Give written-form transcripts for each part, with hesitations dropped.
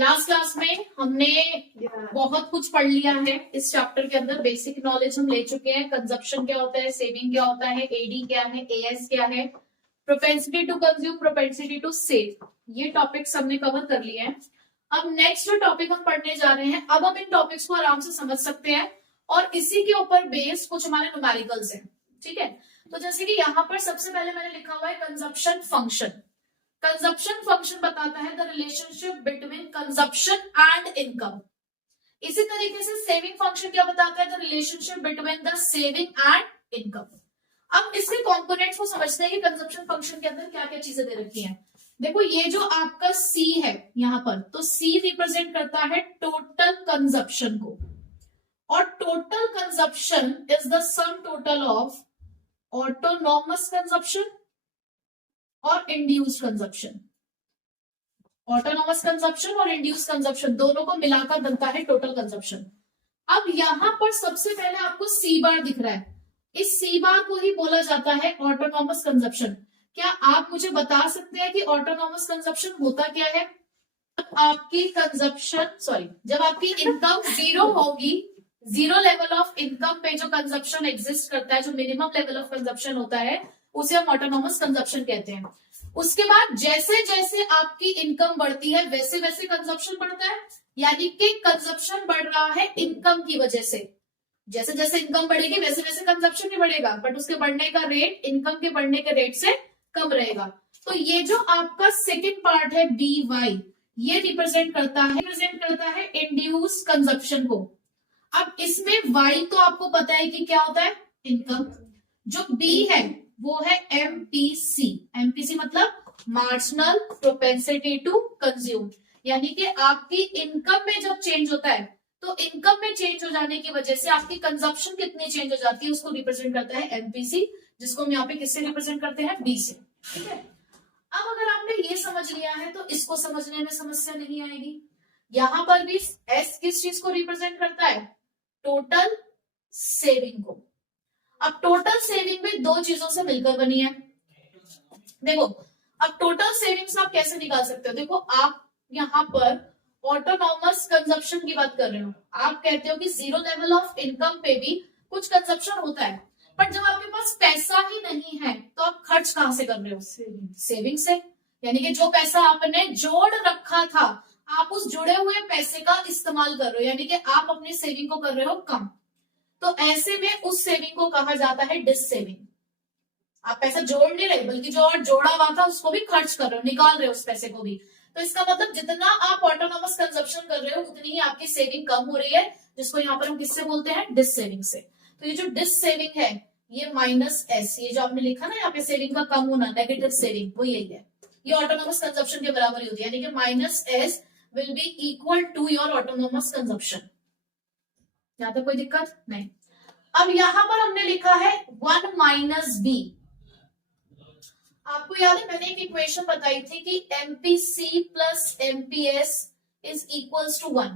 Last class में हमने बहुत कुछ पढ़ लिया है इस चैप्टर के अंदर। बेसिक नॉलेज हम ले चुके हैं। कंजप्शन क्या होता है, सेविंग क्या होता है, एडी क्या है, एएस क्या है, propensity to consume, propensity to save, ये टॉपिक्स हमने कवर कर लिए हैं। अब नेक्स्ट जो टॉपिक हम पढ़ने जा रहे हैं, अब हम इन टॉपिक्स को आराम से समझ सकते हैं और इसी के ऊपर बेस्ड कुछ हमारे न्यूमेरिकल्स हैं। ठीक है, तो जैसे कि यहाँ पर सबसे पहले मैंने लिखा हुआ है कंजप्शन फंक्शन। कंजप्शन फंक्शन बताता है the relationship between consumption and income. इसी तरीके से सेविंग फंक्शन क्या बताता है, the relationship between the saving and income. अब इसके कंपोनेंट्स को समझते हैं कि कंजप्शन फंक्शन के अंदर क्या क्या चीजें दे रखी हैं। देखो ये जो आपका सी है यहां पर, तो सी रिप्रेजेंट करता है टोटल कंजप्शन को, और total consumption is the sum total of autonomous consumption और इंड्यूस्ड कंजप्शन। ऑटोनॉमस कंजप्शन और इंड्यूस्ड कंजप्शन दोनों को मिलाकर बनता है टोटल कंजप्शन। अब यहां पर सबसे पहले आपको सी बार दिख रहा है, इस सी बार को ही बोला जाता है ऑटोनॉमस कंजप्शन। क्या आप मुझे बता सकते हैं कि ऑटोनॉमस कंजप्शन होता क्या है? आपकी कंजप्शन जब आपकी इनकम जीरो होगी, जीरो लेवल ऑफ इनकम पे जो कंजप्शन एग्जिस्ट करता है, जो मिनिमम लेवल ऑफ कंजप्शन होता है, उसे हम ऑटोनॉमस कंजप्शन कहते हैं। उसके बाद जैसे जैसे आपकी इनकम बढ़ती है वैसे वैसे कंजप्शन बढ़ता है, यानी कि कंजप्शन बढ़ रहा है इनकम की वजह से। जैसे जैसे इनकम बढ़ेगी वैसे वैसे कंजप्शन भी बढ़ेगा, बट उसके बढ़ने का रेट इनकम के बढ़ने के रेट से कम रहेगा। तो ये जो आपका सेकेंड पार्ट है बी वाई, ये रिप्रेजेंट करता है इंड्यूस्ड कंजप्शन को। अब इसमें वाई तो आपको पता है कि क्या होता है, इनकम। जो बी है वो है एमपीसी। एमपीसी मतलब मार्जिनल प्रोपेंसिटी टू कंज्यूम, यानी कि आपकी इनकम में जब चेंज होता है तो इनकम में चेंज हो जाने की वजह से आपकी कंजप्शन कितनी चेंज हो जाती है, उसको रिप्रेजेंट करता है एमपीसी, जिसको हम यहाँ पे किससे रिप्रेजेंट करते हैं, बी से। ठीक है, अब अगर आपने ये समझ लिया है तो इसको समझने में समस्या नहीं आएगी। यहां पर भी एस किस चीज को रिप्रेजेंट करता है, टोटल सेविंग को। अब टोटल सेविंग भी दो चीजों से मिलकर बनी है। देखो अब टोटल सेविंग्स आप कैसे निकाल सकते हो, देखो आप यहां पर ऑटोनॉमस कंजप्शन की बात कर रहे हो, आप कहते हो कि जीरो लेवल ऑफ इनकम पे भी कुछ कंजप्शन होता है, पर जब आपके पास पैसा ही नहीं है तो आप खर्च कहां से कर रहे हो, सेविंग से। यानी कि जो पैसा आपने जोड़ रखा था, आप उस जुड़े हुए पैसे का इस्तेमाल कर रहे हो, यानी कि आप अपनी सेविंग को कर रहे हो कम। तो ऐसे में उस सेविंग को कहा जाता है डिस सेविंग। आप पैसा जोड़ नहीं रहे बल्कि जो और जोड़ा हुआ था उसको भी खर्च कर रहे हो, निकाल रहे हो उस पैसे को भी। तो इसका मतलब जितना आप ऑटोनॉमस कंजप्शन कर रहे हो उतनी ही आपकी सेविंग कम हो रही है, जिसको यहाँ पर हम किससे बोलते हैं, डिस सेविंग से। तो ये जो डिस सेविंग है ये माइनस एस, ये जो आपने लिखा ना यहाँ पे सेविंग का कम होना, नेगेटिव सेविंग, वो यही है। ये ऑटोनॉमस कंजप्शन के बराबर ही होती है, यानी कि minus S will be equal to your autonomous consumption. यहाँ तक कोई दिक्कत नहीं। अब यहां पर हमने लिखा है 1 माइनस बी। आपको याद है मैंने एक इक्वेशन बताई थी कि MPC plus MPS is equals to 1,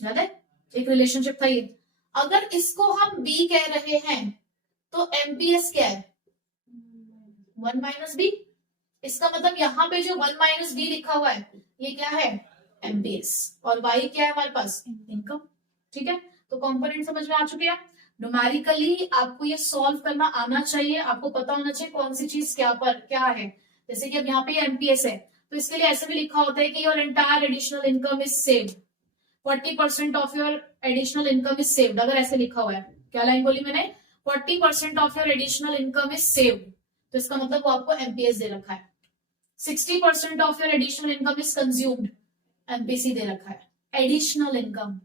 याद है, एक रिलेशनशिप था ये। अगर इसको हम बी कह रहे हैं तो एमपीएस क्या है, 1 माइनस बी। इसका मतलब यहां पे जो 1 माइनस बी लिखा हुआ है ये क्या है, एमपीएस, और वाई क्या है हमारे पास, इनकम। ठीक है, तो कंपोनेंट समझ में आ चुके हैं। न्यूमेरिकली आपको ये सॉल्व करना आना चाहिए, आपको पता होना चाहिए कौन सी चीज क्या है। जैसे कि अब यहाँ पे एमपीएस है तो इसके लिए ऐसे भी लिखा होता है कि your entire additional income is saved, 40% of your additional income is saved. अगर ऐसे लिखा हुआ है, क्या लाइन बोली मैंने, 40% of your additional income is saved, तो इसका मतलब वो आपको एमपीएस दे रखा है। 60% of your additional income is consumed, MPC दे रखा है। एडिशनल इनकम,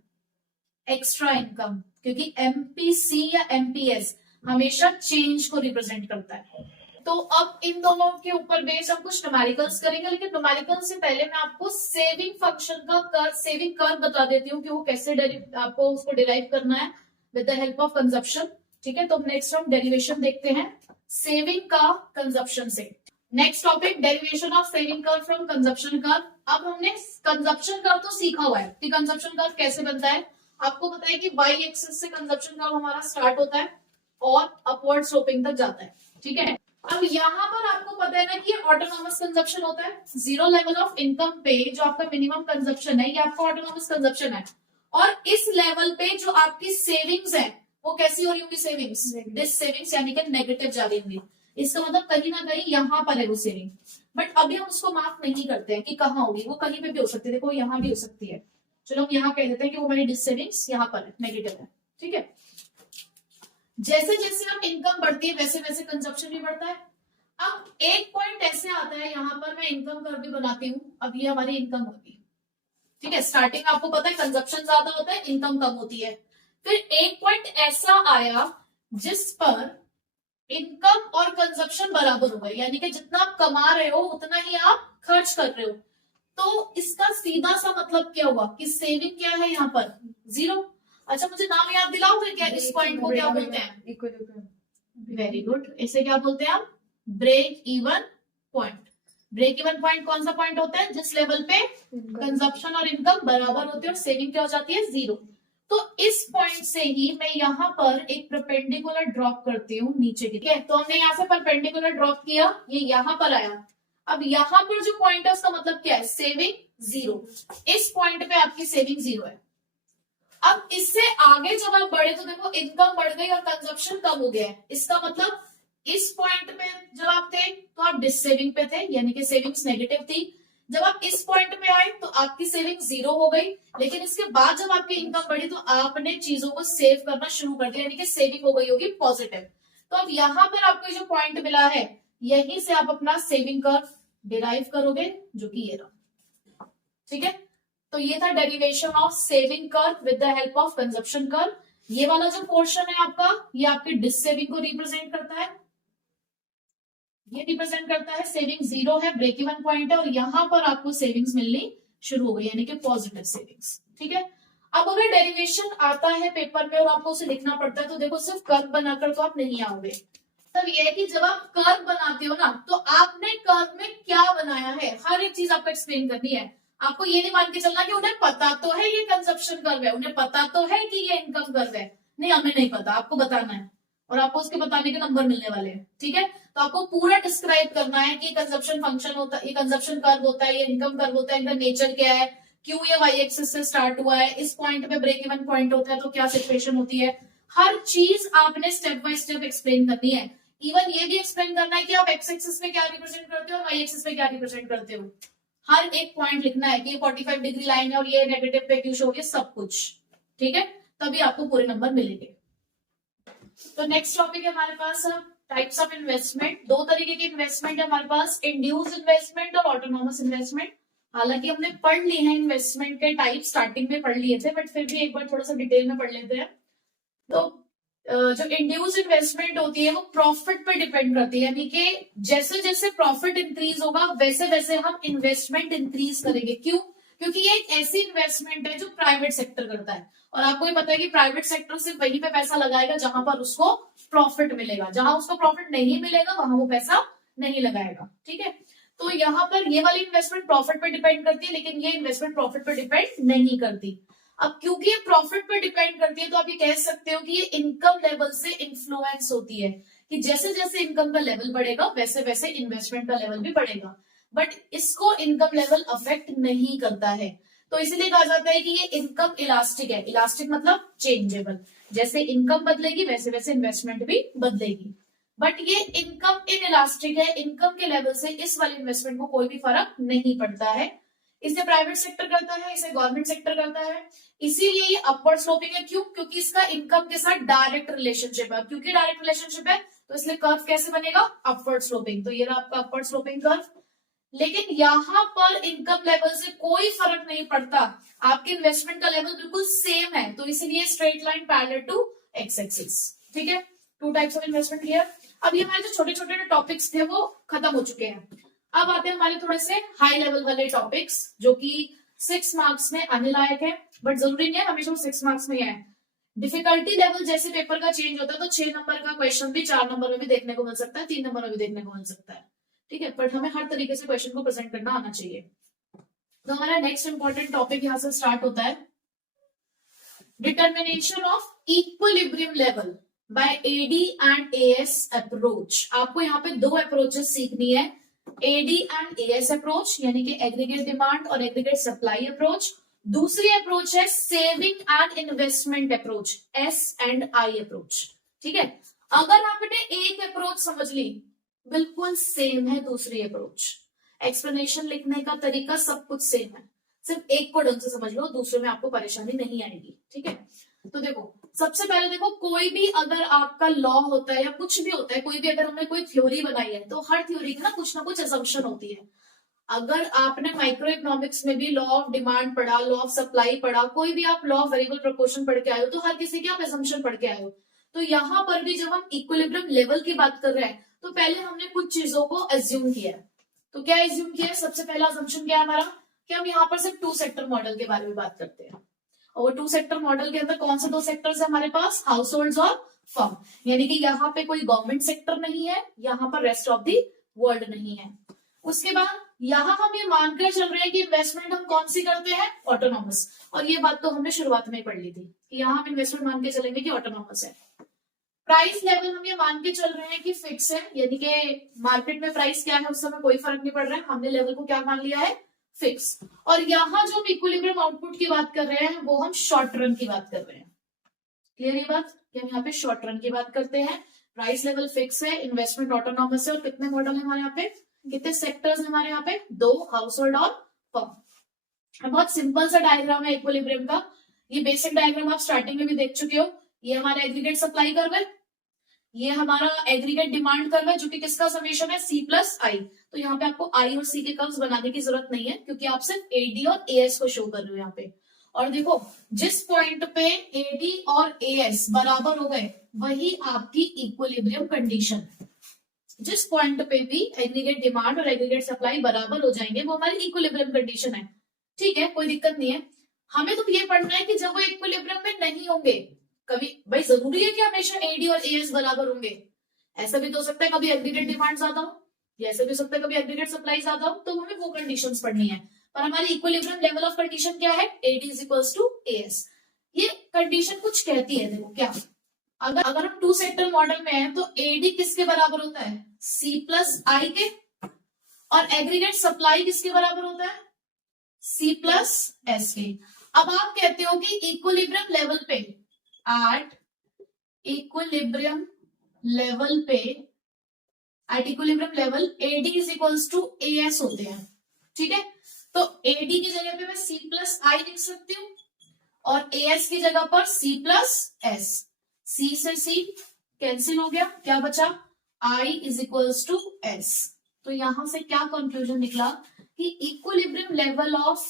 एक्स्ट्रा इनकम, क्योंकि एमपीसी या एमपीएस हमेशा चेंज को रिप्रेजेंट करता है। तो अब इन दोनों के ऊपर बेस हम कुछ न्यूमेरिकल्स करेंगे, लेकिन न्यूमेरिकल्स से पहले मैं आपको सेविंग फंक्शन का सेविंग कर्व बता देती हूँ कि वो कैसे आपको उसको डिराइव करना है with the help of consumption. ठीक है, तो नेक्स्ट हम डेरिवेशन देखते हैं सेविंग का कंजप्शन से। Next topic, derivation of saving curve from consumption curve. अब हमने कंजप्शन कर्व तो सीखा हुआ है कि कंजप्शन कर्व कैसे बनता है। आपको पता है कि वाई एक्सिस से कंजप्शन कर्व हमारा स्टार्ट होता है और अपवर्ड स्लोपिंग तक जाता है। ठीक है, अब यहाँ पर आपको पता है ना कि ऑटोनॉमस कंजप्शन होता है, जीरो लेवल ऑफ इनकम पे जो आपका मिनिमम कंजप्शन है ये आपका ऑटोनॉमस कंजप्शन है, और इस लेवल पे जो आपकी सेविंग्स है वो कैसी हो रही होंगी, सेविंग्स, दिस सेविंग्स यानी कि नेगेटिव जा रही होंगी। इसका मतलब कहीं ना कहीं यहाँ पर है वो सेविंग, बट अभी हम उसको मार्क नहीं करते हैं कि कहाँ होगी, वो कहीं पे भी हो सकती है, देखो यहाँ भी हो सकती है, चलो हम यहाँ कह देते हैं कि वो हमारी डिस सेविंग्स यहाँ पर है, नेगेटिव है, ठीक है। जैसे जैसे हम इनकम बढ़ती है वैसे वैसे कंजप्शन भी बढ़ता है। अब एक पॉइंट ऐसे आता है, यहाँ पर मैं इनकम कर्व भी बनाती हूँ, अब ये हमारी इनकम होगी, ठीक है। स्टार्टिंग में आपको पता है कंजप्शन ज्यादा होता है, इनकम कम होती है। फिर एक पॉइंट ऐसा आया जिस पर इनकम और कंजप्शन बराबर हो गए, यानी कि जितना आप कमा रहे हो उतना ही आप खर्च कर रहे हो, तो इसका सीधा सा मतलब क्या हुआ कि सेविंग क्या है यहाँ पर, जीरो। अच्छा मुझे नाम याद दिलाओगे क्या, इस पॉइंट को क्या बोलते हैं, वेरी गुड, इसे क्या बोलते हैं आप, break even point. Break even point कौन सा पॉइंट होता है, जिस लेवल पे कंजप्शन और इनकम बराबर होती है और सेविंग क्या हो जाती है, जीरो। तो इस पॉइंट से ही मैं यहाँ पर एक परपेंडिकुलर ड्रॉप करती हूँ नीचे की, ठीक है। तो हमने यहाँ से परपेंडिकुलर ड्रॉप किया, ये यहाँ पर आया। अब यहाँ पर जो पॉइंट है उसका मतलब क्या है, सेविंग जीरो। इस पॉइंट पे आपकी सेविंग जीरो है। अब इससे आगे जब आप बढ़े तो देखो इनकम बढ़ गई और कंजप्शन कम हो गया है, इसका मतलब इस पॉइंट पे जब आप थे तो आप डिस सेविंग पे थे, यानी कि सेविंग्स नेगेटिव थी। जब आप इस पॉइंट पे आए तो आपकी सेविंग जीरो हो गई, लेकिन इसके बाद जब आपकी इनकम बढ़ी तो आपने चीजों को सेव करना शुरू कर दिया, यानी कि सेविंग हो गई होगी पॉजिटिव। तो अब यहाँ पर आपको जो पॉइंट मिला है यहीं से आप अपना सेविंग कर्व डिराइव करोगे, जो कि ये रहा, ठीक है। तो ये था derivation of saving curve with the help of consumption curve. ये वाला जो पोर्शन है आपका, ये आपके डिस सेविंग को रिप्रेजेंट करता है, ये रिप्रेजेंट करता है सेविंग जीरो है, ब्रेक इवन पॉइंट है, और यहां पर आपको सेविंग्स मिलनी शुरू हो गई, यानी कि पॉजिटिव सेविंग्स, ठीक है। अब अगर डेरिवेशन आता है पेपर में और आपको उसे लिखना पड़ता है तो देखो सिर्फ कर्व बनाकर तो आप नहीं आओगे। तब ये है कि जब आप कर्व बनाते हो ना तो आपने कर्व में क्या बनाया है हर एक चीज आपको एक्सप्लेन करनी है। आपको ये नहीं मान के चलना कि उन्हें पता तो है ये कंजप्शन कर्व है, उन्हें पता तो है कि ये इनकम कर्व है, नहीं हमें नहीं पता, आपको बताना है और आपको उसके बताने के नंबर मिलने वाले हैं, ठीक है। तो आपको पूरा डिस्क्राइब करना है कि कंजप्शन फंक्शन होता है, ये कंजप्शन कर्व होता है, ये इनकम कर्व होता है, इनका नेचर क्या है, क्यों ये वाई एक्सिस से स्टार्ट हुआ है, इस पॉइंट पे ब्रेक इवन पॉइंट होता है तो क्या सिचुएशन होती है, हर चीज आपने स्टेप बाय स्टेप एक्सप्लेन करनी है। इवन ये भी एक्सप्लेन करना है कि आप एक्स एक्सिस में क्या रिप्रेजेंट करते हो और वाई एक्सिस में क्या रिप्रेजेंट करते हो। हर एक पॉइंट लिखना है कि ये 45 डिग्री लाइन है और ये नेगेटिव पे क्यों शो हो रही है, सब कुछ, ठीक है। तभी आपको पूरे नंबर मिलेंगे। तो नेक्स्ट टॉपिक है हमारे पास टाइप्स ऑफ इन्वेस्टमेंट। दो तरीके की इन्वेस्टमेंट है हमारे पास, इंड्यूस्ड इन्वेस्टमेंट और ऑटोनॉमस इन्वेस्टमेंट। हालांकि हमने पढ़ ली है इन्वेस्टमेंट के टाइप, स्टार्टिंग में पढ़ लिए थे, बट फिर भी एक बार थोड़ा सा डिटेल में पढ़ लेते हैं। तो जो इंड्यूस्ड इन्वेस्टमेंट होती है वो प्रॉफिट पे डिपेंड करती है, यानी कि जैसे जैसे प्रॉफिट इंक्रीज होगा वैसे वैसे हम इन्वेस्टमेंट इंक्रीज करेंगे। क्यों? क्योंकि ये एक ऐसी इन्वेस्टमेंट है जो प्राइवेट सेक्टर करता है, और आपको ये पता है कि प्राइवेट सेक्टर सिर्फ वहीं पे पैसा लगाएगा जहां पर उसको प्रॉफिट मिलेगा, जहां उसको प्रॉफिट नहीं मिलेगा वहां वो पैसा नहीं लगाएगा, ठीक है। तो यहाँ पर ये वाली इन्वेस्टमेंट प्रॉफिट पे डिपेंड करती है, लेकिन ये इन्वेस्टमेंट प्रॉफिट पे डिपेंड नहीं करती। अब क्योंकि ये प्रॉफिट पे डिपेंड करती है तो आप ये कह सकते हो कि ये इनकम लेवल से इन्फ्लुएंस होती है, कि जैसे जैसे इनकम का लेवल बढ़ेगा वैसे वैसे इन्वेस्टमेंट का लेवल भी बढ़ेगा, बट इसको इनकम लेवल अफेक्ट नहीं करता है। तो इसलिए कहा जाता है कि ये इनकम इलास्टिक है। इलास्टिक मतलब चेंजेबल, जैसे इनकम बदलेगी वैसे वैसे इन्वेस्टमेंट भी बदलेगी, बट ये इनकम इन इलास्टिक है, इनकम के लेवल से इस वाले इन्वेस्टमेंट को कोई भी फर्क नहीं पड़ता है। इसे प्राइवेट सेक्टर करता है, इसे गवर्नमेंट सेक्टर करता है, इसीलिए ये अपवर्ड स्लोपिंग है। क्यों? क्योंकि इसका इनकम के साथ डायरेक्ट रिलेशनशिप है, क्योंकि डायरेक्ट रिलेशनशिप है तो इसलिए कर्व कैसे बनेगा, अपवर्ड स्लोपिंग। तो ये रहा आपका अपवर्ड स्लोपिंग कर्व। लेकिन यहाँ पर इनकम लेवल से कोई फर्क नहीं पड़ता, आपके इन्वेस्टमेंट का लेवल बिल्कुल सेम है, तो इसलिए straight line parallel to X axis, ठीक है। Two types of investment clear. अब ये हमारे जो छोटे छोटे टॉपिक्स थे वो खत्म हो चुके हैं। अब आते हैं हमारे थोड़े से हाई लेवल वाले टॉपिक्स जो कि 6 मार्क्स में आने लायक है, बट जरूरी नहीं है हमेशा 6 मार्क्स में आए। डिफिकल्टी लेवल जैसे पेपर का चेंज होता है तो 6 नंबर का क्वेश्चन भी 4 नंबर में भी देखने को मिल सकता है, 3 नंबर में भी देखने को मिल सकता है, ठीक है। बट हमें हर तरीके से क्वेश्चन को प्रेजेंट करना आना चाहिए। तो हमारा नेक्स्ट इंपॉर्टेंट टॉपिक यहां से स्टार्ट होता है, determination of equilibrium level. By AD and AS approach. आपको यहाँ पे दो अप्रोचेस सीखनी है, एडी एंड एएस अप्रोच यानी कि एग्रीगेट डिमांड और एग्रीगेट सप्लाई अप्रोच। दूसरी अप्रोच है saving and investment approach, S&I approach. ठीक है, अगर आपने एक अप्रोच समझ ली, बिल्कुल सेम है दूसरी अप्रोच, एक्सप्लेनेशन लिखने का तरीका सब कुछ सेम है, सिर्फ एक को ढंग से समझ लो, दूसरे में आपको परेशानी नहीं आएगी। ठीक है, तो देखो सबसे पहले देखो, कोई भी अगर आपका लॉ होता है या कुछ भी होता है, कोई भी अगर हमने कोई थ्योरी बनाई है तो हर थ्योरी की ना कुछ असम्पशन होती है। अगर आपने माइक्रो इकोनॉमिक्स में भी लॉ ऑफ डिमांड पढ़ा, लॉ ऑफ सप्लाई पढ़ा, कोई भी आप लॉ ऑफ वेरिएबल प्रोपोर्शन पढ़ के आए हो, तो हर किसी की आप असम्पशन पढ़ के आए हो। तो यहाँ पर भी जब हम इक्विलिब्रियम लेवल की बात कर रहे हैं तो पहले हमने कुछ चीजों को एज्यूम किया है। तो क्या एज्यूम किया है? सबसे पहला असम्पशन क्या है हमारा, कि हम यहाँ पर सिर्फ टू सेक्टर मॉडल के बारे में बात करते हैं। और टू सेक्टर मॉडल के अंदर कौन से दो सेक्टर्स है हमारे पास, हाउस होल्ड और फर्म, यानी कि यहाँ पे कोई गवर्नमेंट सेक्टर नहीं है, यहाँ पर रेस्ट ऑफ दी वर्ल्ड नहीं है। उसके बाद यहाँ हम ये मानकर चल रहे हैं कि इन्वेस्टमेंट हम कौन सी करते हैं, ऑटोनॉमस। और ये बात तो हमने शुरुआत में ही पढ़ ली थी कि यहाँ हम इन्वेस्टमेंट मान के चलेंगे कि ऑटोनॉमस है। प्राइस लेवल हम ये मान के चल रहे हैं कि फिक्स है, यानी कि मार्केट में प्राइस क्या है उस समय कोई फर्क नहीं पड़ रहा है, हमने लेवल को क्या मान लिया है, फिक्स। और यहाँ जो हम इक्विलिब्रियम आउटपुट की बात कर रहे हैं वो हम शॉर्ट रन की बात कर रहे हैं। क्लियर ये बात कि हम यहाँ पे शॉर्ट रन की बात करते हैं। प्राइस लेवल फिक्स है, इन्वेस्टमेंट ऑटोनॉमस है, और कितने मॉडल है हमारे यहाँ पे, कितने सेक्टर्स है हमारे यहाँ पे, दो, हाउस होल्ड और फर्म। बहुत सिंपल सा डायग्राम है इक्विलिब्रियम का। ये बेसिक डायग्राम आप स्टार्टिंग में भी देख चुके हो। ये हमारा एग्रीगेट सप्लाई कर्व है, ये हमारा एग्रीगेट डिमांड कर्व है जो कि किसका समेशन है, C प्लस आई। तो यहाँ पे आपको आई और सी के कर्व्स बनाने की जरूरत नहीं है क्योंकि आप सिर्फ एडी और एएस को शो कर रहे हो यहाँ पे। और देखो जिस पॉइंट पे एडी और एएस बराबर हो गए वही आपकी इक्विलिब्रियम कंडीशन। जिस पॉइंट पे भी एग्रीगेट डिमांड और एग्रीगेट सप्लाई बराबर हो जाएंगे वो हमारी इक्विलिब्रियम कंडीशन है। ठीक है, कोई दिक्कत नहीं है। हमें तो ये पढ़ना है कि जब वो इक्विलिब्रियम में नहीं होंगे, कभी भाई जरूरी है कि हमेशा एडी और एएस बराबर होंगे, ऐसा भी तो हो सकता है कभी एग्रीगेट डिमांड ज्यादा हो, या ऐसा भी हो सकता है कभी एग्रीगेट सप्लाई ज्यादा हो, तो हमें वो कंडीशंस पढ़नी है। पर हमारी इक्विलिब्रियम लेवल ऑफ कंडीशन क्या है, AD is equals to AS. ये कंडीशन कुछ कहती है, देखो क्या, अगर हम टू सेक्टर मॉडल में हैं तो एडी किसके बराबर होता है, C प्लस आई के, और एग्रीगेट सप्लाई किसके बराबर होता है, C प्लस एस के। अब आप कहते हो कि इक्विलिब्रियम लेवल पे, एट इक्विलिब्रियम लेवल पे, at equilibrium level AD is equals to AS होते हैं। ठीक है, तो एडी की जगह पे मैं C प्लस आई लिख सकती हूँ और एएस की जगह पर C प्लस एस। C से C कैंसिल हो गया, क्या बचा, I is equals to S. तो यहां से क्या कंक्लूजन निकला कि इक्विलिब्रियम लेवल ऑफ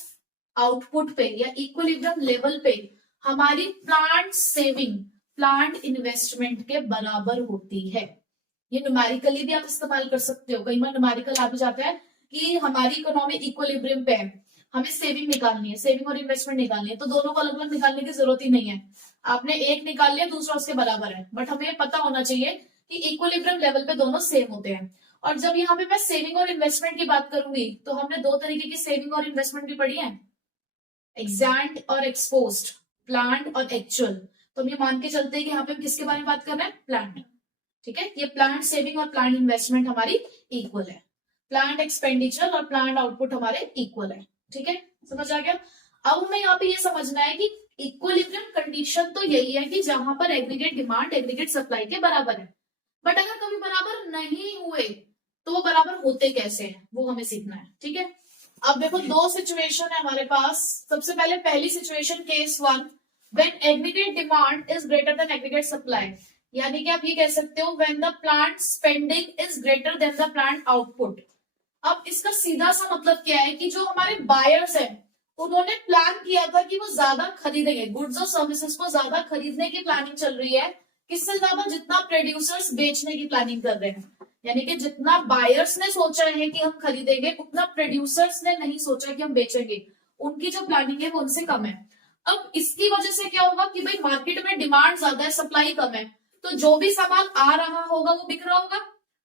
आउटपुट पे या इक्विलिब्रियम लेवल पे हमारी प्लांट सेविंग, प्लांट इन्वेस्टमेंट के बराबर होती है। ये न्यूमेरिकली भी आप इस्तेमाल कर सकते हो, कई बार न्यूमेरिकल आ भी जाता है कि हमारी इकोनॉमी इक्विलिब्रियम पे है, हमें सेविंग निकालनी है, सेविंग और इन्वेस्टमेंट निकालनी है, तो दोनों को अलग अलग निकालने की जरूरत ही नहीं है। आपने एक निकाल लिया, दूसरा उसके बराबर है, बट हमें पता होना चाहिए कि इक्विलिब्रियम लेवल पे दोनों सेम होते हैं। और जब यहाँ पे मैं सेविंग और इन्वेस्टमेंट की बात करूंगी तो हमने दो तरीके की सेविंग और इन्वेस्टमेंट भी पढ़ी है, एग्जैक्ट और एक्सपोज्ड, प्लांट और एक्चुअल। तो हम ये मान के चलते हैं कि यहाँ पे हम किसके बारे में बात कर रहे हैं, प्लांट। ठीक है, ये प्लांट सेविंग और प्लांट इन्वेस्टमेंट हमारी इक्वल है, प्लांट एक्सपेंडिचर और प्लांट आउटपुट हमारे इक्वल है। ठीक है, समझ आ गया। अब हमें यहाँ पे ये समझना है कि इक्विलिब्रियम कंडीशन तो यही है कि जहां पर एग्रीगेट डिमांड एग्रीगेट सप्लाई के बराबर है, बट अगर कभी बराबर नहीं हुए तो वो बराबर होते कैसे हैं वो हमें सीखना है। ठीक है, अब देखो दो सिचुएशन है हमारे पास। सबसे पहले पहली situation case 1, when aggregate demand is greater than aggregate supply, यानी कि आप ये कह सकते हो when the plant spending is greater than the plant output. अब इसका सीधा सा मतलब क्या है कि जो हमारे बायर्स हैं उन्होंने प्लान किया था कि वो ज्यादा खरीदेंगे, गुड्स और सर्विसेज को ज्यादा खरीदने की प्लानिंग चल रही है, किससे ज्यादा, जितना प्रोड्यूसर्स बेचने की प्लानिंग कर रहे हैं। यानी कि जितना बायर्स ने सोचा है कि हम खरीदेंगे उतना प्रोड्यूसर्स ने नहीं सोचा कि हम बेचेंगे, उनकी जो प्लानिंग है वो उनसे कम है। अब इसकी वजह से क्या होगा कि भाई मार्केट में डिमांड ज्यादा है, सप्लाई कम है, तो जो भी सामान आ रहा होगा वो बिक रहा होगा,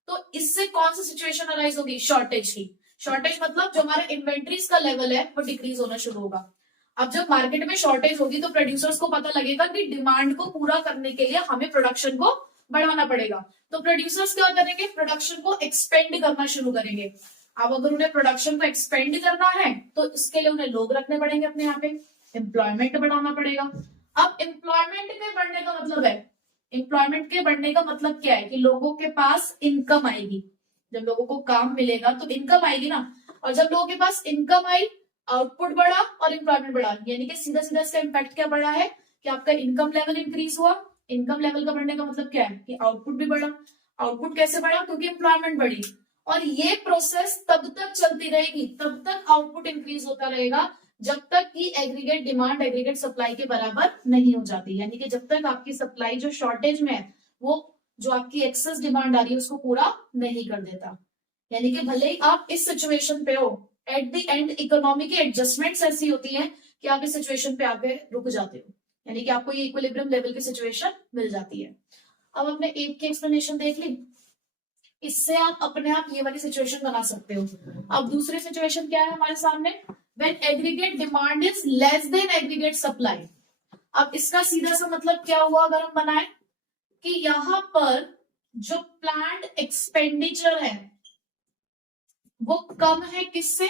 तो इससे कौन सी सिचुएशन अराइज होगी, शॉर्टेज की। शॉर्टेज मतलब जो हमारा इन्वेंट्रीज का लेवल है वो डिक्रीज होना शुरू होगा। अब जब मार्केट में शॉर्टेज होगी तो प्रोड्यूसर्स को पता लगेगा कि डिमांड को पूरा करने के लिए हमें प्रोडक्शन को बढ़ाना पड़ेगा। तो प्रोड्यूसर्स क्या करेंगे, प्रोडक्शन को एक्सपेंड करना शुरू करेंगे। अब अगर उन्हें प्रोडक्शन को एक्सपेंड करना है तो इसके लिए उन्हें लोग रखने पड़ेंगे अपने यहाँ पे, एम्प्लॉयमेंट बढ़ाना पड़ेगा। अब एम्प्लॉयमेंट के बढ़ने का मतलब है, एम्प्लॉयमेंट के बढ़ने का मतलब क्या है कि लोगों के पास इनकम आएगी। जब लोगों को काम मिलेगा तो इनकम आएगी ना, और जब लोगों के पास इनकम आई, आउटपुट बढ़ा और एम्प्लॉयमेंट बढ़ा, यानी कि सीधा सीधा इसका इम्पैक्ट क्या बढ़ा है कि आपका इनकम लेवल इंक्रीज हुआ। इनकम लेवल का बढ़ने का मतलब क्या है कि आउटपुट भी बढ़ा। आउटपुट कैसे बढ़ा, क्योंकि एम्प्लॉयमेंट बढ़ी। और ये प्रोसेस तब तक चलती रहेगी, तब तक आउटपुट इंक्रीज होता रहेगा जब तक कि एग्रीगेट डिमांड एग्रीगेट सप्लाई के बराबर नहीं हो जाती। यानी कि जब तक आपकी सप्लाई जो शॉर्टेज में है वो जो आपकी एक्सेस डिमांड आ रही है उसको पूरा नहीं कर देता। यानी कि भले ही आप इस सिचुएशन पे हो, एट द एंड इकोनॉमी की एडजस्टमेंट्स ऐसी होती हैं कि आप इस सिचुएशन पे आके रुक जाते हो, यानी कि आपको ये इक्विलिब्रियम लेवल की सिचुएशन मिल जाती है। अब हमने एक की एक्सप्लेनेशन देख ली, इससे आप अपने आप ये वाली सिचुएशन बना सकते हो। अब दूसरी सिचुएशन क्या है हमारे सामने, when aggregate demand is less then aggregate supply. अब इसका सीधा सा मतलब क्या हुआ अगर हम बनाए कि यहां पर जो प्लान्ड एक्सपेंडिचर है वो कम है किससे,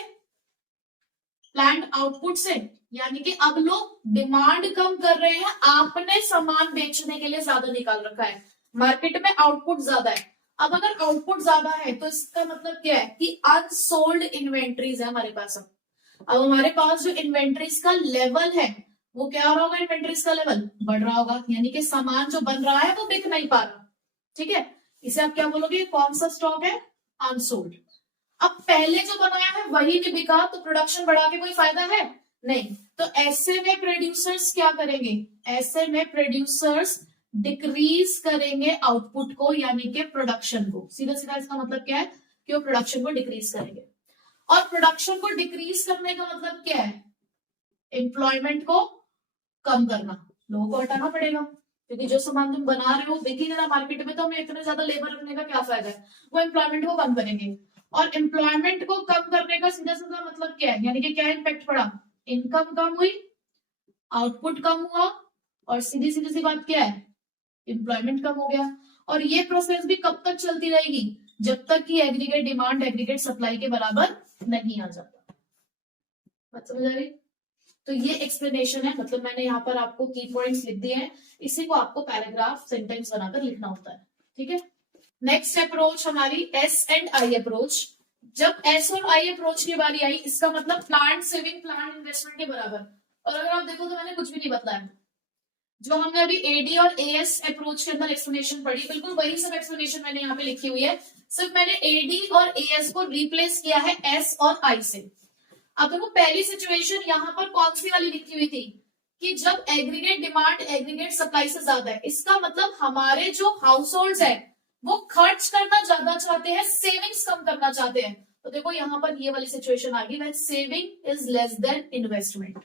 प्लान्ड आउटपुट से। यानी कि अब लोग डिमांड कम कर रहे हैं, आपने सामान बेचने के लिए ज्यादा निकाल रखा है, मार्केट में आउटपुट ज्यादा है। अब अगर आउटपुट ज्यादा है तो इसका मतलब क्या है कि अनसोल्ड इन्वेंट्रीज है हमारे पास। अब हमारे पास जो इन्वेंट्रीज का लेवल है वो क्या हो रहा होगा, इन्वेंट्रीज का लेवल बढ़ रहा होगा, यानी कि सामान जो बन रहा है वो बिक नहीं पा रहा। ठीक है, इसे आप क्या बोलोगे, कौन सा स्टॉक है, अनसोल्ड। अब पहले जो बनाया है वही नहीं बिका तो प्रोडक्शन बढ़ा के कोई फायदा है नहीं। तो ऐसे में प्रोड्यूसर्स क्या करेंगे, ऐसे में प्रोड्यूसर्स डिक्रीज करेंगे आउटपुट को, यानी कि प्रोडक्शन को। सीधा सीधा इसका मतलब क्या है कि वो प्रोडक्शन को डिक्रीज करेंगे। और प्रोडक्शन को डिक्रीज करने का मतलब क्या है, एम्प्लॉयमेंट को कम करना, लोगों को हटाना पड़ेगा, क्योंकि जो सामान तुम बना रहे हो बिक ही नहीं रहा मार्केट में, तो हमें इतने ज्यादा लेबर रखने का क्या फायदा है। वो एम्प्लॉयमेंट को कम करेंगे। और एम्प्लॉयमेंट को कम करने का सीधा सीधा मतलब क्या है, यानी कि क्या इम्पैक्ट पड़ा, इनकम कम हुई, आउटपुट कम हुआ, और सीधी सीधी सी बात क्या है, एम्प्लॉयमेंट कम हो गया। और ये प्रोसेस भी कब तक चलती रहेगी, जब तक कि एग्रीगेट डिमांड एग्रीगेट सप्लाई के बराबर नहीं आ जाता। बात समझ आ रही। तो ये एक्सप्लेनेशन है, मतलब मैंने यहाँ पर आपको की पॉइंट्स लिख दिए हैं, इसी को आपको पैराग्राफ सेंटेंस बनाकर लिखना होता है। ठीक है, नेक्स्ट अप्रोच हमारी एस एंड आई अप्रोच। जब एस और आई अप्रोच की बारी आई, इसका मतलब प्लांट सेविंग प्लांट इन्वेस्टमेंट के बराबर। और अगर आप देखो तो मैंने कुछ भी नहीं बताया, जो हमने अभी एडी और एएस अप्रोच के अंदर एक्सप्लेनेशन पढ़ी, बिल्कुल वही सब एक्सप्लेनेशन मैंने यहाँ पे लिखी हुई है, सिर्फ मैंने एडी और एएस को रिप्लेस किया है एस और आई से। अब देखो पहली सिचुएशन यहाँ पर कौन सी वाली लिखी हुई थी कि जब एग्रीगेट डिमांड एग्रीगेट सप्लाई से ज्यादा है, इसका मतलब हमारे जो हाउस होल्ड है वो खर्च करना ज्यादा चाहते हैं, सेविंग्स कम करना चाहते हैं। तो देखो यहाँ पर ये वाली सिचुएशन आ गई, when saving is less then investment.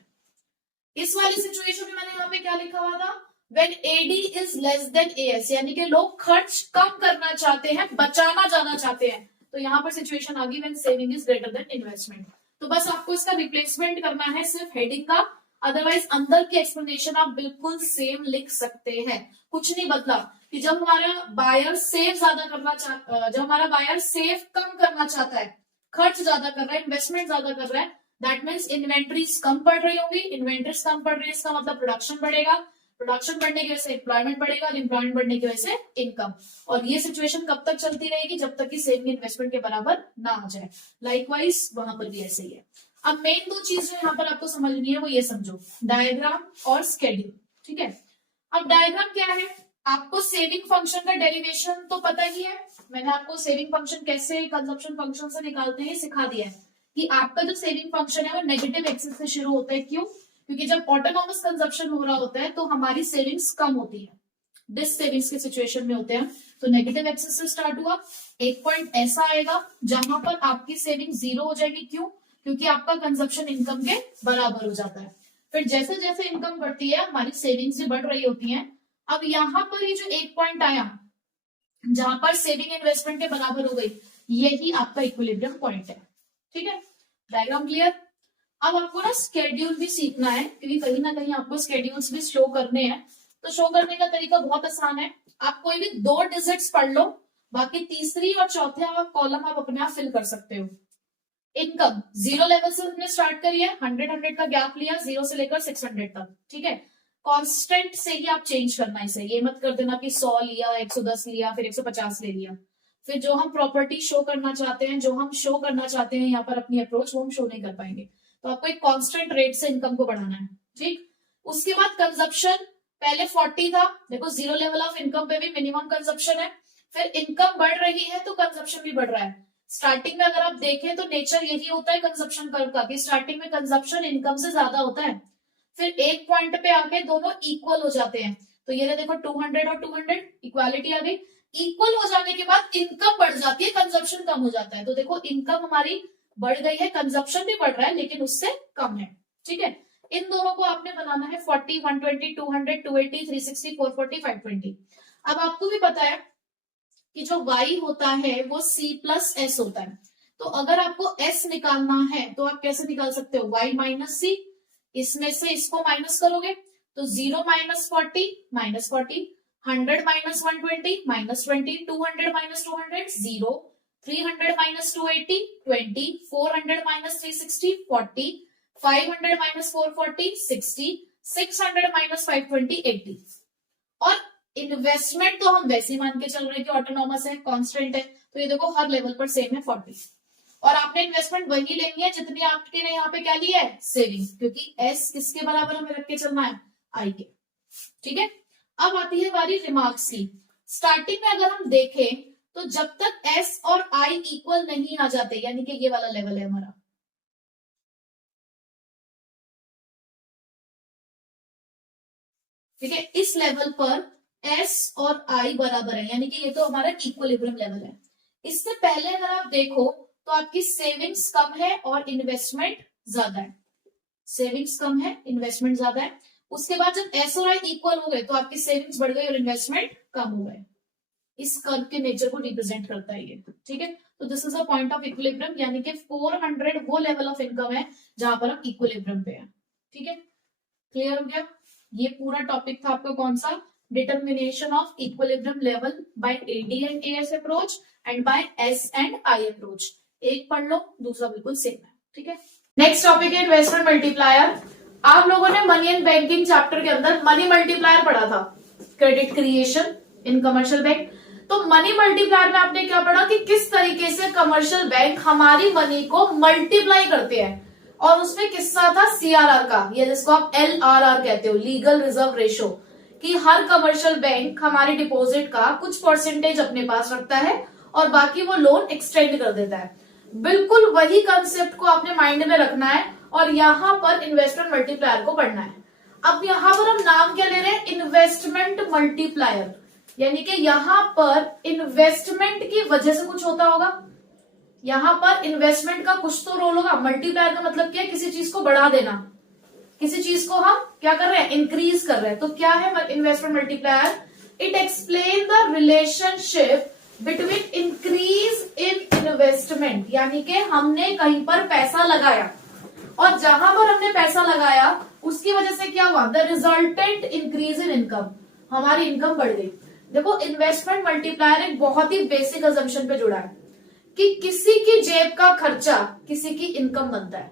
इस वाली सिचुएशन में मैंने यहाँ पे क्या लिखा हुआ था, when AD is less than AS, यानी कि लोग खर्च कम करना चाहते हैं, बचाना ज्यादा चाहते हैं। तो यहाँ पर सिचुएशन आ गई when saving is greater than investment. तो बस आपको इसका रिप्लेसमेंट करना है सिर्फ हेडिंग का, अदरवाइज अंदर की एक्सप्लेनेशन आप बिल्कुल सेम लिख सकते हैं, कुछ नहीं बदला। कि जब हमारा बायर सेव ज्यादा करना जब हमारा बायर सेव कम करना चाहता है, खर्च ज्यादा कर रहा है, इन्वेस्टमेंट ज्यादा कर रहा है, दैट मीन्स इन्वेंट्रीज कम पड़ रही होंगी, इन्वेंट्रीज कम पड़ रही है इसका मतलब प्रोडक्शन बढ़ेगा, प्रोडक्शन बढ़ने की वजह से एम्प्लॉयमेंट बढ़ेगा, और एम्प्लॉयमेंट बढ़ने की वजह से इनकम। और ये सिचुएशन कब तक चलती रहेगी, जब तक कि सेविंग इन्वेस्टमेंट के बराबर ना आ जाए। लाइकवाइज वहां पर भी ऐसे ही है। अब मेन दो चीज जो यहाँ पर आपको समझनी है वो ये समझो, डायग्राम और स्केड्यूल। ठीक है, अब डायग्राम क्या है, आपको सेविंग फंक्शन का डेरिवेशन तो पता ही है, मैंने आपको सेविंग फंक्शन कैसे कंजप्शन फंक्शन से निकालते हैं सिखा दिया है। कि आपका जो सेविंग फंक्शन है वो नेगेटिव एक्सिस से शुरू होता है, क्यों, क्योंकि जब ऑटोनॉमस कंजप्शन हो रहा होता है तो हमारी सेविंग्स कम होती है, डिस सेविंग्स की सिचुएशन में होते हैं। तो नेगेटिव एक्सिस से स्टार्ट हुआ, एक पॉइंट ऐसा आएगा जहां पर आपकी सेविंग जीरो हो जाएगी, क्यों, क्योंकि आपका कंजप्शन इनकम के बराबर हो जाता है। फिर जैसे जैसे इनकम बढ़ती है हमारी सेविंग्स भी बढ़ रही होती हैं। अब यहाँ पर ये जो एक पॉइंट आया जहां पर सेविंग इन्वेस्टमेंट के बराबर हो गई, यही आपका इक्विलिब्रियम पॉइंट है। ठीक है, डायग्राम क्लियर। अब आपको ना स्केड्यूल भी सीखना है, क्योंकि कहीं ना कहीं आपको स्केड्यूल्स भी शो करने हैं। तो शो करने का तरीका बहुत आसान है, आप कोई भी 2 डिजिट्स पढ़ लो, बाकी तीसरी और चौथे कॉलम आप अपने आप फिल कर सकते हो। इनकम 0 लेवल से हमने स्टार्ट करी है, 100 का गैप लिया, 0 से लेकर 600 तक, ठीक है। कांस्टेंट से ही आप चेंज करना है इसे, ये मत कर देना कि 100 लिया, 110 लिया, फिर 150 ले लिया। फिर जो हम प्रॉपर्टी शो करना चाहते हैं, जो हम शो करना चाहते हैं यहाँ पर अपनी अप्रोच, वो हम शो नहीं कर पाएंगे। तो आपको एक कांस्टेंट रेट से इनकम को बढ़ाना है, ठीक। उसके बाद कंजप्शन, पहले 40 था, देखो 0 लेवल ऑफ इनकम पे भी मिनिमम कंजप्शन है। फिर इनकम बढ़ रही है तो कंजप्शन भी बढ़ रहा है। स्टार्टिंग में अगर आप देखें तो नेचर यही होता है कंजप्शन कर्व का, कि स्टार्टिंग में कंजप्शन इनकम से ज्यादा होता है, फिर एक पॉइंट पे आके दोनों इक्वल हो जाते हैं। तो ये देखो 200 और 200 इक्वालिटी आ गई। इक्वल हो जाने के बाद इनकम बढ़ जाती है, कंजप्शन कम हो जाता है। तो देखो इनकम हमारी बढ़ गई है, कंजप्शन भी बढ़ रहा है लेकिन उससे कम है, ठीक है। इन दोनों को आपने बनाना है 40, 120, 200, 280, 360, 440, 520। अब आपको भी पता है कि जो y होता है वो c प्लस एस होता है। तो अगर आपको s निकालना है तो आप कैसे निकाल सकते हो, y माइनस सी, इसमें से इसको माइनस करोगे तो 0 minus 40 minus 40, 100 minus 120 minus 20, 200 minus 200 0, 300 minus 280 20, 400 minus 360 40, 500 minus 440 60, 600 minus 520 80। और इन्वेस्टमेंट तो हम वैसे ही मान के चल रहे हैं कि ऑटोनॉमस है, कांस्टेंट है, तो ये देखो हर लेवल पर सेम है 40। और आपने इन्वेस्टमेंट वही लेनी है जितनी आपके ने यहाँ पे क्या लिया है, सेविंग, क्योंकि एस किसके बराबर हमें रख के चलना है, आई के, ठीक है। अब आती है बारी रिमार्क्स की। स्टार्टिंग में अगर हम देखें तो जब तक एस और आई इक्वल नहीं आ जाते, यानी कि ये वाला लेवल है हमारा, ठीक है, इस लेवल पर एस और आई बराबर है, यानी कि ये तो हमारा इक्विलिब्रियम लेवल है। इससे पहले अगर आप देखो तो आपकी सेविंग्स कम है और इन्वेस्टमेंट ज्यादा है, सेविंग्स कम है, इन्वेस्टमेंट ज्यादा है। उसके बाद जब एस और आई इक्वल हो गए तो आपकी सेविंग्स बढ़ गई और इन्वेस्टमेंट कम हो गए। इस कर्व के नेचर को रिप्रेजेंट करता है ये, ठीक है। तो this is a point of equilibrium, यानी कि 400 वो लेवल ऑफ इनकम है जहां पर हम इक्विलिब्रियम पे है, ठीक है। क्लियर हो गया। ये पूरा टॉपिक था आपका कौन सा, determination of equilibrium level by AD and AS approach and by S and I approach. एक पढ़ लो, दूसरा बिल्कुल सेम है, ठीक है। नेक्स्ट टॉपिक है इन्वेस्टमेंट मल्टीप्लायर। आप लोगों ने मनी एंड बैंकिंग चैप्टर के अंदर मनी मल्टीप्लायर पढ़ा था, credit creation in commercial bank. तो मनी मल्टीप्लायर में आपने क्या पढ़ा कि किस तरीके से कमर्शियल बैंक हमारी मनी को मल्टीप्लाई करते हैं, और उसमें किस्सा था सीआरआर का, या जिसको आप एलआरआर कहते हो, लीगल रिजर्व रेशो, कि हर कमर्शियल बैंक हमारे डिपॉजिट का कुछ परसेंटेज अपने पास रखता है और बाकी वो लोन एक्सटेंड कर देता है। बिल्कुल वही कंसेप्ट को आपने माइंड में रखना है और यहाँ पर इन्वेस्टमेंट मल्टीप्लायर को पढ़ना है। अब यहाँ पर हम नाम क्या ले रहे हैं, इन्वेस्टमेंट मल्टीप्लायर, यानी कि यहाँ पर इन्वेस्टमेंट की वजह से कुछ होता होगा, यहाँ पर इन्वेस्टमेंट का कुछ तो रोल होगा। मल्टीप्लायर का मतलब क्या है, किसी चीज को बढ़ा देना, किसी चीज को हम क्या कर रहे हैं, इंक्रीज कर रहे हैं। तो क्या है investment multiplier, it explain the relationship between increase in investment, यानी कि हमने कहीं पर पैसा लगाया और जहां पर हमने पैसा लगाया उसकी वजह से क्या हुआ, the resultant increase in income, हमारी इनकम बढ़ गई। देखो इन्वेस्टमेंट मल्टीप्लायर एक बहुत ही बेसिक अजम्पशन पे जुड़ा है कि किसी की जेब का खर्चा किसी की इनकम बनता है।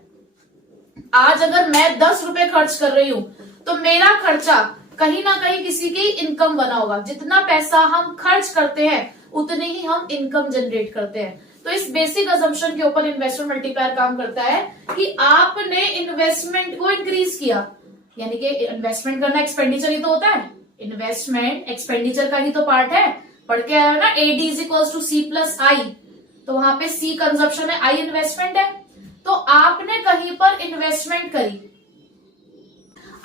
आज अगर मैं 10 रुपए खर्च कर रही हूं तो मेरा खर्चा कहीं ना कहीं किसी की इनकम बना होगा। जितना पैसा हम खर्च करते हैं उतनी ही हम इनकम जनरेट करते हैं। तो इस बेसिक अजम्पशन के ऊपर इन्वेस्टमेंट मल्टीप्लायर काम करता है कि आपने इन्वेस्टमेंट को इंक्रीज किया, यानी कि इन्वेस्टमेंट करना एक्सपेंडिचर ही तो होता है, इन्वेस्टमेंट एक्सपेंडिचर का ही तो पार्ट है। पढ़ के आया ना, AD is equal to C plus I, तो वहां पे सी कंजप्शन है, आई इन्वेस्टमेंट है। तो आपने कहीं पर इन्वेस्टमेंट करी,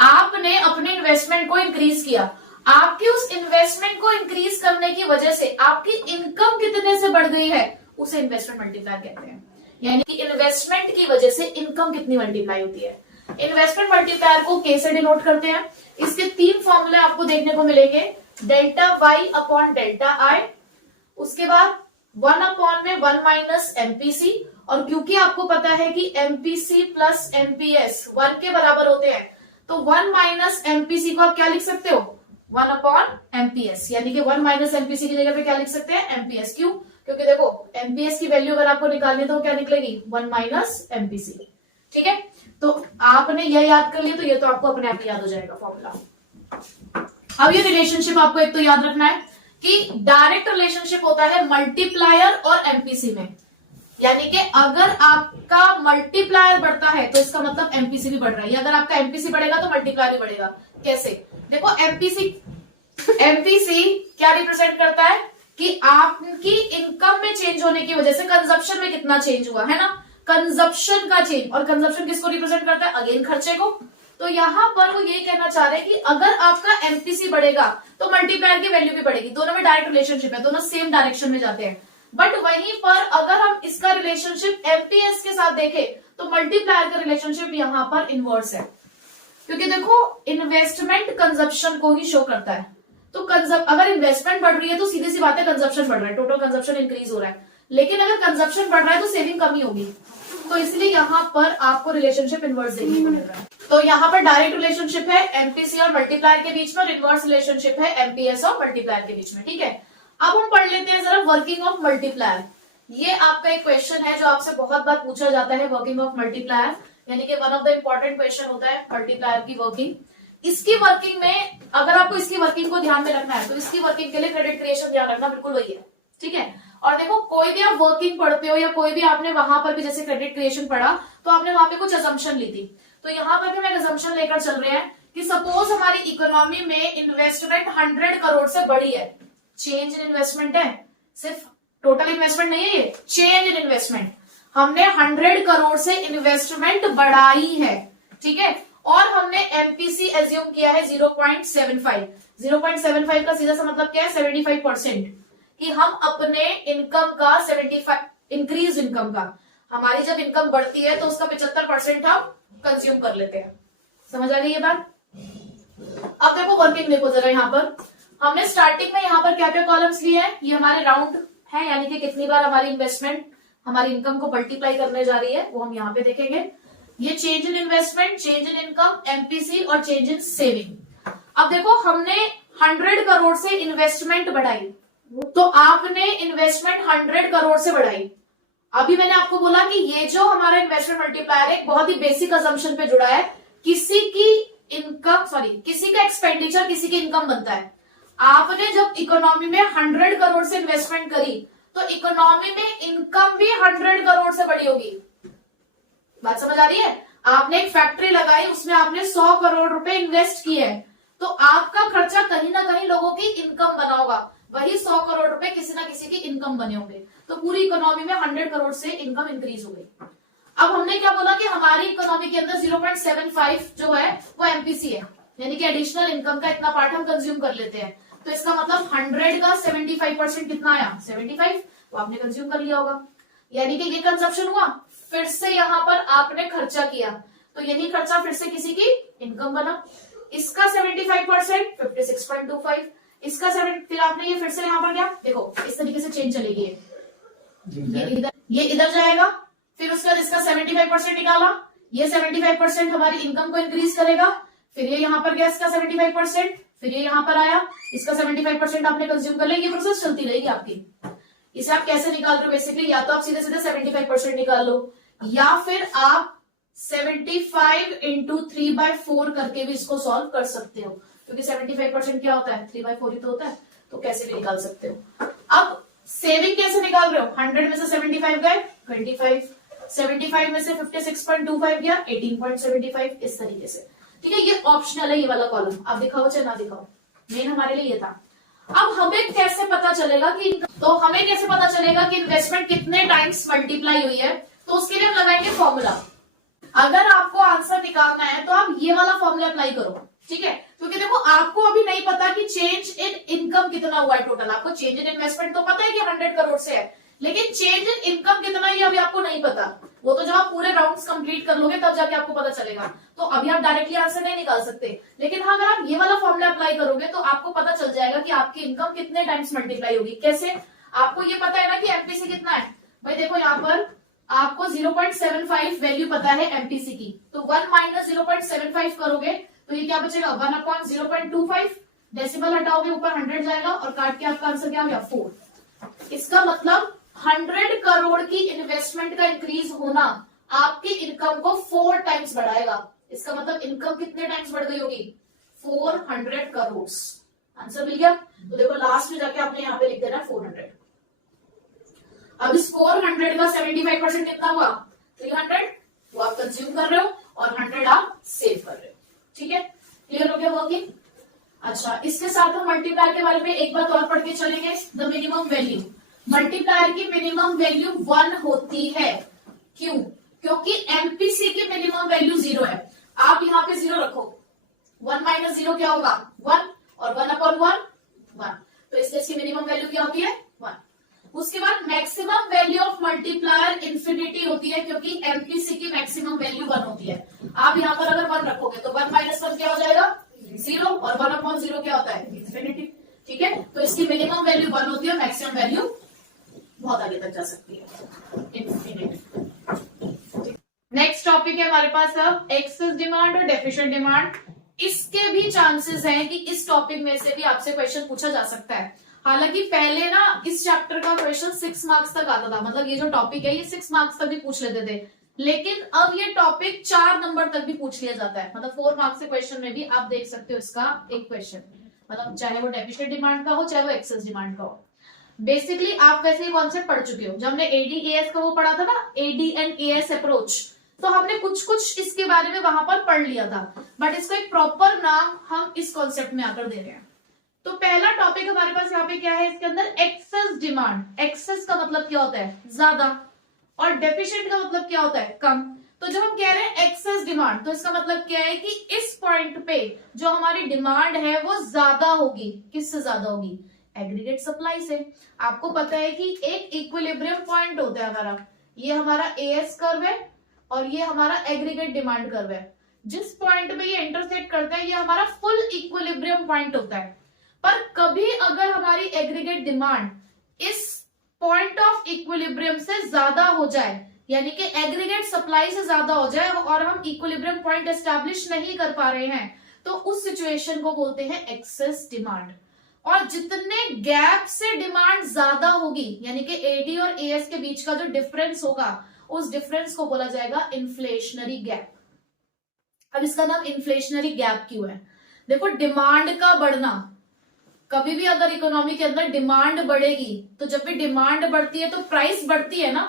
आपने अपने इन्वेस्टमेंट को इंक्रीज किया, आपकी उस इन्वेस्टमेंट को इंक्रीज करने की वजह से आपकी इनकम कितने से बढ़ गई है, उसे इन्वेस्टमेंट मल्टीप्लायर कहते हैं। यानी कि इन्वेस्टमेंट की वजह से इनकम कितनी मल्टीप्लाई होती है। इन्वेस्टमेंट मल्टीप्लायर को के से डिनोट करते हैं। इसके 3 फॉर्मूले आपको देखने को मिलेंगे, delta Y upon delta I, उसके बाद 1 अपॉन में 1 माइनस एमपीसी, और क्योंकि आपको पता है कि एमपीसी प्लस एमपीएस 1 के बराबर होते हैं, तो 1 माइनस एमपीसी को आप क्या लिख सकते हो, 1 अपॉन एमपीएस, यानी कि 1 माइनस एमपीसी की जगह पे क्या लिख सकते हैं, एमपीएस। क्यों? क्योंकि देखो एमपीएस की वैल्यू अगर आपको निकालनी है तो क्या निकलेगी, 1 माइनस एमपीसी। ठीक है, तो आपने यह याद कर लिया तो ये तो आपको अपने आप याद हो जाएगा फॉर्मूला। अब ये रिलेशनशिप आपको एक तो याद रखना है कि डायरेक्ट रिलेशनशिप होता है मल्टीप्लायर और एमपीसी में, यानी कि अगर आपका मल्टीप्लायर बढ़ता है तो इसका मतलब एमपीसी भी बढ़ रहा है, या अगर आपका एमपीसी बढ़ेगा तो मल्टीप्लायर भी बढ़ेगा। कैसे? देखो एमपीसी क्या रिप्रेजेंट करता है कि आपकी इनकम में चेंज होने की वजह से कंजप्शन में कितना चेंज हुआ है ना, कंजप्शन का चेंज। और कंजप्शन किसको रिप्रेजेंट करता है, अगेन खर्चे को। तो यहां पर वो ये कहना चाह रहे हैं कि अगर आपका एमपीसी बढ़ेगा तो मल्टीप्लायर की वैल्यू भी बढ़ेगी, दोनों में डायरेक्ट रिलेशनशिप है, दोनों सेम डायरेक्शन में जाते हैं। बट वहीं पर अगर हम इसका रिलेशनशिप एमपीएस के साथ देखें तो मल्टीप्लायर का रिलेशनशिप यहां पर इनवर्स है, क्योंकि देखो इन्वेस्टमेंट कंजप्शन को ही शो करता है। तो अगर इन्वेस्टमेंट बढ़ रही है तो सीधी सी बात है कंजप्शन बढ़ रहा है, टोटल कंजप्शन इंक्रीज हो रहा है। लेकिन अगर कंजप्शन बढ़ रहा है तो सेविंग कमी होगी, तो इसलिए यहाँ पर आपको रिलेशनशिप इनवर्स देखने को मिल रहा है। तो यहाँ पर डायरेक्ट रिलेशनशिप है एमपीसी और मल्टीप्लायर के बीच में, और इनवर्स रिलेशनशिप है एमपीएस और मल्टीप्लायर के बीच में। ठीक है, अब हम पढ़ लेते हैं जरा वर्किंग ऑफ मल्टीप्लायर। ये आपका एक क्वेश्चन है जो आपसे बहुत बार पूछा जाता है, वर्किंग ऑफ मल्टीप्लायर, यानी कि one of the important question होता है मल्टीप्लायर की वर्किंग। इसकी वर्किंग में अगर आपको इसकी वर्किंग को ध्यान में रखना है तो इसकी वर्किंग के लिए क्रेडिट क्रिएशन ध्यान रखना बिल्कुल वही है। ठीक है, और देखो कोई भी आप वर्किंग पढ़ते हो या कोई भी आपने वहां पर भी जैसे क्रेडिट क्रिएशन पढ़ा तो आपने वहां पे कुछ अजम्पशन ली थी, तो यहाँ पर भी हम अजम्पशन लेकर चल रहे हैं कि सपोज हमारी इकोनॉमी में इन्वेस्टमेंट 100 करोड़ से बढ़ी है, चेंज इन इन्वेस्टमेंट है, सिर्फ टोटल इन्वेस्टमेंट नहीं है, ये चेंज इन इन्वेस्टमेंट, हमने 100 करोड़ से इन्वेस्टमेंट बढ़ाई है। ठीक है, और हमने एमपीसी एज्यूम किया है 0.75। 0.75 का सीधा सा मतलब क्या है, 75%, कि हम अपने इनकम का 75 इंक्रीज इनकम का, हमारी जब इनकम बढ़ती है तो उसका 75% हम कंज्यूम कर लेते हैं। समझ आ गई ये बात? अब देखो वर्किंग देखो जरा, यहाँ पर हमने स्टार्टिंग में यहाँ पर क्या क्या कॉलम्स लिए हैं, ये हमारे राउंड है, यानी कि कितनी बार हमारी इन्वेस्टमेंट हमारी इनकम को मल्टीप्लाई करने जा रही है वो हम यहाँ पे देखेंगे। ये change in investment, change in income, MPC और चेंज इन सेविंग। अब देखो हमने 100 करोड़ से इन्वेस्टमेंट बढ़ाई, तो आपने इन्वेस्टमेंट 100 करोड़ से बढ़ाई। अभी मैंने आपको बोला कि ये जो हमारा इन्वेस्टमेंट मल्टीप्लायर है बहुत ही बेसिक असम्पशन पे जुड़ा है, किसी का एक्सपेंडिचर किसी की इनकम बनता है। आपने जब इकोनॉमी में 100 करोड़ से इन्वेस्टमेंट करी तो इकोनॉमी में इनकम भी 100 करोड़ से बढ़ी होगी। बात समझ आ रही है? आपने एक फैक्ट्री लगाई, उसमें आपने 100 करोड़ रुपए इन्वेस्ट किए हैं, तो आपका खर्चा कहीं ना कहीं लोगों की इनकम बना होगा, वही 100 करोड़ रुपए किसी ना किसी की इनकम बने होंगे, तो पूरी इकोनॉमी में 100 करोड़ से इनकम इंक्रीज हो गई। अब हमने क्या बोला कि हमारी इकोनॉमी के अंदर 0.75 जो है वो एमपीसी है, यानी कि एडिशनल इनकम का इतना पार्ट हम कंज्यूम कर लेते हैं। तो इसका मतलब 100 का 75% कितना आया, 75, वो आपने कंज्यूम कर लिया होगा, यानी कि ये कंजप्शन हुआ। फिर से यहाँ पर आपने खर्चा किया, तो यही खर्चा फिर से किसी की इनकम बना। इसका 75% 56.25, इसका 7, फिर आपने ये फिर से यहाँ पर क्या देखो इस तरीके से चेंज चलेगी, ये इधर जाएगा, फिर उसके बाद इसका 75% निकाला, ये 75% हमारी इनकम को इंक्रीज करेगा, फिर ये यहाँ पर गया इसका 75%, फिर ये यहाँ पर आया, इसका 75% आपने कंज्यूम कर लिया। ये प्रोसेस चलती रहेगी आपकी। इसे आप कैसे निकाल रहे हो, बेसिकली या तो आप सीधे सीधे 75% निकाल लो, या फिर आप 75 इंटू 3/4 करके भी इसको सॉल्व कर सकते हो, क्योंकि 75% क्या होता है, 3/4 ही तो होता है, तो कैसे भी निकाल सकते हो। अब सेविंग कैसे निकाल रहे हो, 100 में से 75 गए 25, 75 में से 56.25 गया 18.75, इस तरीके से। ठीक है, ये ऑप्शनल है ये वाला कॉलम, आप दिखाओ चाहे ना दिखाओ, मेन हमारे लिए ये था। अब हमें कैसे पता चलेगा कि इन्वेस्टमेंट कितने टाइम्स मल्टीप्लाई हुई है, तो उसके लिए हम लगाएंगे फॉर्मूला। अगर आपको आंसर निकालना है तो आप ये वाला फॉर्मूला अप्लाई करो, ठीक है, क्योंकि देखो आपको अभी नहीं पता कि चेंज इन इनकम कितना हुआ है टोटल। आपको चेंज इन इन्वेस्टमेंट तो पता है कि 100 करोड़ से है, लेकिन चेंज इन इनकम कितना है अभी आपको नहीं पता। वो तो जब आप पूरे राउंड्स कंप्लीट कर लोगे तब जाके आपको पता चलेगा, तो अभी आप डायरेक्टली आंसर नहीं निकाल सकते। लेकिन हाँ, अगर आप ये वाला फॉर्मूला अप्लाई करोगे तो आपको पता चल जाएगा कि आपकी इनकम कितने टाइम्स मल्टीप्लाई होगी। कैसे? आपको ये पता है ना कि एमपीसी कितना है, भाई देखो यहाँ पर आपको 0.75 वैल्यू पता है एमपीसी की, तो 1 माइनस 0.75 करोगे तो ये क्या बचेगा 1/0.25, डेसिमल हटाओगे ऊपर 100 जाएगा और काट के आपका आंसर क्या हो गया 4। इसका मतलब 100 करोड़ की इन्वेस्टमेंट का इंक्रीज होना आपकी इनकम को 4 टाइम्स बढ़ाएगा। इसका मतलब इनकम कितने टाइम्स बढ़ गई होगी 400 करोड़। आंसर मिल गया। तो देखो लास्ट में जाके आपने यहाँ पे लिख देना 400। अब इस 400 का 75% कितना हुआ 300, वो आप कंज्यूम कर रहे हो और 100 आप सेव कर रहे हो। ठीक है, क्लियर हो गया वर्किंग। अच्छा, इसके साथ हम मल्टीप्लायर के बारे में एक बात और पढ़ के चलेंगे। द मिनिमम वैल्यू, मल्टीप्लायर की मिनिमम वैल्यू 1 होती है। क्यों? क्योंकि एमपीसी की मिनिमम वैल्यू 0 है। आप यहाँ पे 0 रखो, 1 माइनस 0 क्या होगा 1 और 1/1 1, तो इसलिए इसकी मिनिमम वैल्यू क्या होती है 1। उसके बाद maximum value of multiplier infinity होती है, क्योंकि एमपीसी की मैक्सिमम वैल्यू 1 होती है। आप यहाँ पर अगर 1 रखोगे तो 1 माइनस 1 क्या हो जाएगा 0 और 1/0 क्या होता है इंफिनिटी। ठीक है, तो इसकी मिनिमम वैल्यू 1 होती है, मैक्सिमम वैल्यू बहुत आगे तक जा सकती है इंफिनिटी। नेक्स्ट टॉपिक है हमारे पास अब एक्सेस डिमांड और डेफिशिएंट डिमांड। इसके भी चांसेस हैं कि इस टॉपिक में से भी आपसे क्वेश्चन पूछा जा सकता है। हालांकि पहले ना इस चैप्टर का क्वेश्चन 6 मार्क्स तक आता था, मतलब ये जो टॉपिक है ये 6 मार्क्स तक भी पूछ लेते थे, लेकिन अब ये टॉपिक 4 नंबर तक भी पूछ लिया जाता है। मतलब 4 मार्क्स के क्वेश्चन में भी आप देख सकते हो इसका एक क्वेश्चन, मतलब चाहे वो डेफिशिएंट डिमांड का हो चाहे वो एक्सेस डिमांड का हो। बेसिकली आप वैसे ये कॉन्सेप्ट पढ़ चुके हो, जब हमने एडीएएस का वो पढ़ा था ना, एडी एंड एएस अप्रोच, तो हमने कुछ कुछ इसके बारे में वहां पर पढ़ लिया था, बट इसको एक प्रॉपर नाम हम इस कॉन्सेप्ट में आकर दे रहे हैं। तो पहला टॉपिक हमारे पास यहाँ पे क्या है, इसके अंदर एक्सेस डिमांड। एक्सेस का मतलब क्या होता है ज्यादा, और डेफिशिएंट का मतलब क्या होता है कम। तो जब हम कह रहे हैं एक्सेस डिमांड, तो इसका मतलब क्या है कि इस पॉइंट पे जो हमारी डिमांड है वो ज्यादा होगी। किससे ज्यादा होगी? एग्रीगेट सप्लाई से। आपको पता है कि एक इक्विलिब्रियम पॉइंट होता है हमारा, ये हमारा एएस कर्व है और ये हमारा एग्रीगेट डिमांड कर्व है। जिस पॉइंट पे ये इंटरसेक्ट करता है ये हमारा फुल इक्विलिब्रियम पॉइंट होता है। पर कभी अगर हमारी एग्रीगेट डिमांड इस पॉइंट ऑफ इक्विलिब्रियम से ज्यादा हो जाए, यानी कि एग्रीगेट सप्लाई से ज्यादा हो जाए और हम इक्विलिब्रियम पॉइंट एस्टैब्लिश नहीं कर पा रहे हैं, तो उस सिचुएशन को बोलते हैं एक्सेस डिमांड। और जितने गैप से डिमांड ज्यादा होगी, यानी कि एडी और एएस के बीच का जो डिफरेंस होगा, उस डिफरेंस को बोला जाएगा इन्फ्लेशनरी गैप। अब इसका नाम इन्फ्लेशनरी गैप क्यों है? देखो, डिमांड का बढ़ना, कभी भी अगर इकोनॉमी के अंदर डिमांड बढ़ेगी, तो जब भी डिमांड बढ़ती है तो प्राइस बढ़ती है ना।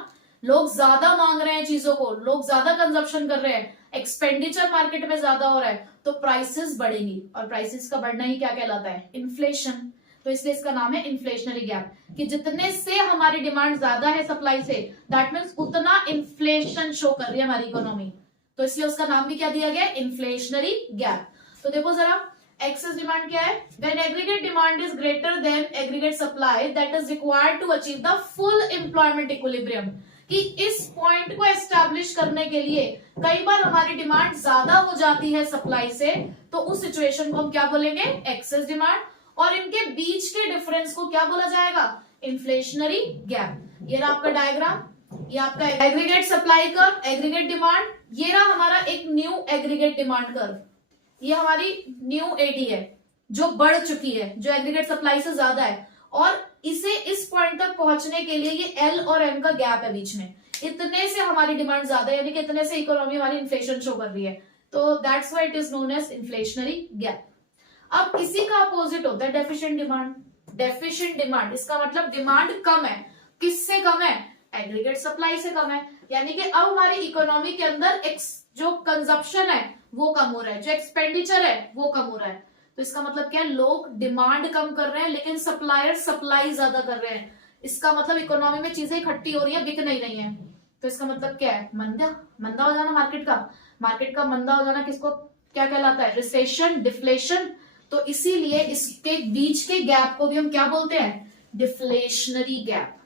लोग ज्यादा मांग रहे हैं चीजों को, लोग ज्यादा कंजप्शन कर रहे हैं, एक्सपेंडिचर मार्केट में ज्यादा हो रहा है, तो प्राइसेस बढ़ेंगी, और प्राइसेस का बढ़ना ही क्या कहलाता है? इन्फ्लेशन। तो इसलिए इसका नाम है इन्फ्लेशनरी गैप, कि जितने से हमारी डिमांड ज्यादा है सप्लाई से, दैट मीन्स उतना इन्फ्लेशन शो कर रही है हमारी इकोनॉमी। तो इसलिए उसका नाम भी क्या दिया गया? Inflationary gap. तो देखो जरा, एक्सेस डिमांड क्या है? When aggregate demand is greater than aggregate supply, that is required to achieve the full employment equilibrium. कि इस पॉइंट को एस्टैब्लिश करने के लिए कई बार हमारी डिमांड ज्यादा हो जाती है सप्लाई से, तो उस सिचुएशन को हम क्या बोलेंगे? Excess demand. और इनके बीच के डिफरेंस को क्या बोला जाएगा? Inflationary gap. ये रहा आपका डायग्राम, ये आपका aggregate supply curve, aggregate demand, ये रहा हमारा एक न्यू एग्रीगेट डिमांड कर्व। ये हमारी न्यू एडी है जो बढ़ चुकी है, जो एग्रीगेट सप्लाई से ज्यादा है, और इसे इस पॉइंट तक पहुंचने के लिए ये एल और एम का गैप है बीच में। इतने से हमारी डिमांड ज्यादा है, यानी कि इतने से इकोनॉमी हमारी इन्फ्लेशन शो कर रही है, तो that's why it is known as inflationary gap. अब इसी का अपोजिट होता है डेफिशिएंट डिमांड। डेफिशिएंट डिमांड, इसका मतलब डिमांड कम है। किससे कम है? एग्रीगेट सप्लाई से कम है, यानी कि अब हमारी इकोनॉमी के अंदर जो कंजप्शन है वो कम हो रहा है, जो एक्सपेंडिचर है वो कम हो रहा है। तो इसका मतलब क्या है? लोग डिमांड कम कर रहे हैं लेकिन सप्लायर सप्लाई ज्यादा कर रहे हैं। इसका मतलब इकोनॉमी में चीजें इकट्ठी हो रही है, बिक नहीं रही है। तो इसका मतलब क्या है? मंदा हो जाना मार्केट का। मार्केट का मंदा हो जाना किसको क्या कहलाता है? Recession, deflation. तो इसीलिए इसके बीच के गैप को भी हम क्या बोलते हैं? Deflationary gap.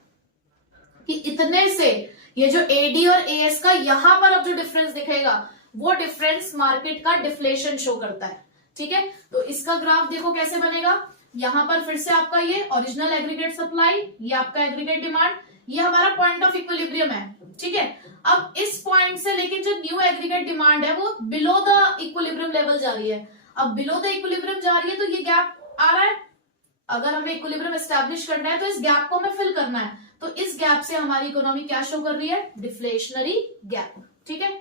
कि इतने से ये जो एडी और एएस का यहां पर अब जो डिफरेंस दिखेगा, वो डिफरेंस मार्केट का डिफ्लेशन शो करता है। ठीक है, तो इसका ग्राफ देखो कैसे बनेगा। यहां पर फिर से आपका ये ओरिजिनल एग्रीगेट सप्लाई, ये आपका एग्रीगेट डिमांड, ये हमारा पॉइंट ऑफ इक्विलिब्रियम है। ठीक है, अब इस पॉइंट से लेकिन जो न्यू एग्रीगेट डिमांड है वो बिलो द इक्विलिब्रियम लेवल जा रही है। अब बिलो द इक्विलिब्रियम जा रही है तो ये गैप आ रहा है। अगर हमें इक्विलिब्रियम एस्टैब्लिश करना है तो इस गैप को हमें फिल करना है। तो इस गैप से हमारी इकोनॉमी क्या शो कर रही है? Deflationary gap. ठीक है,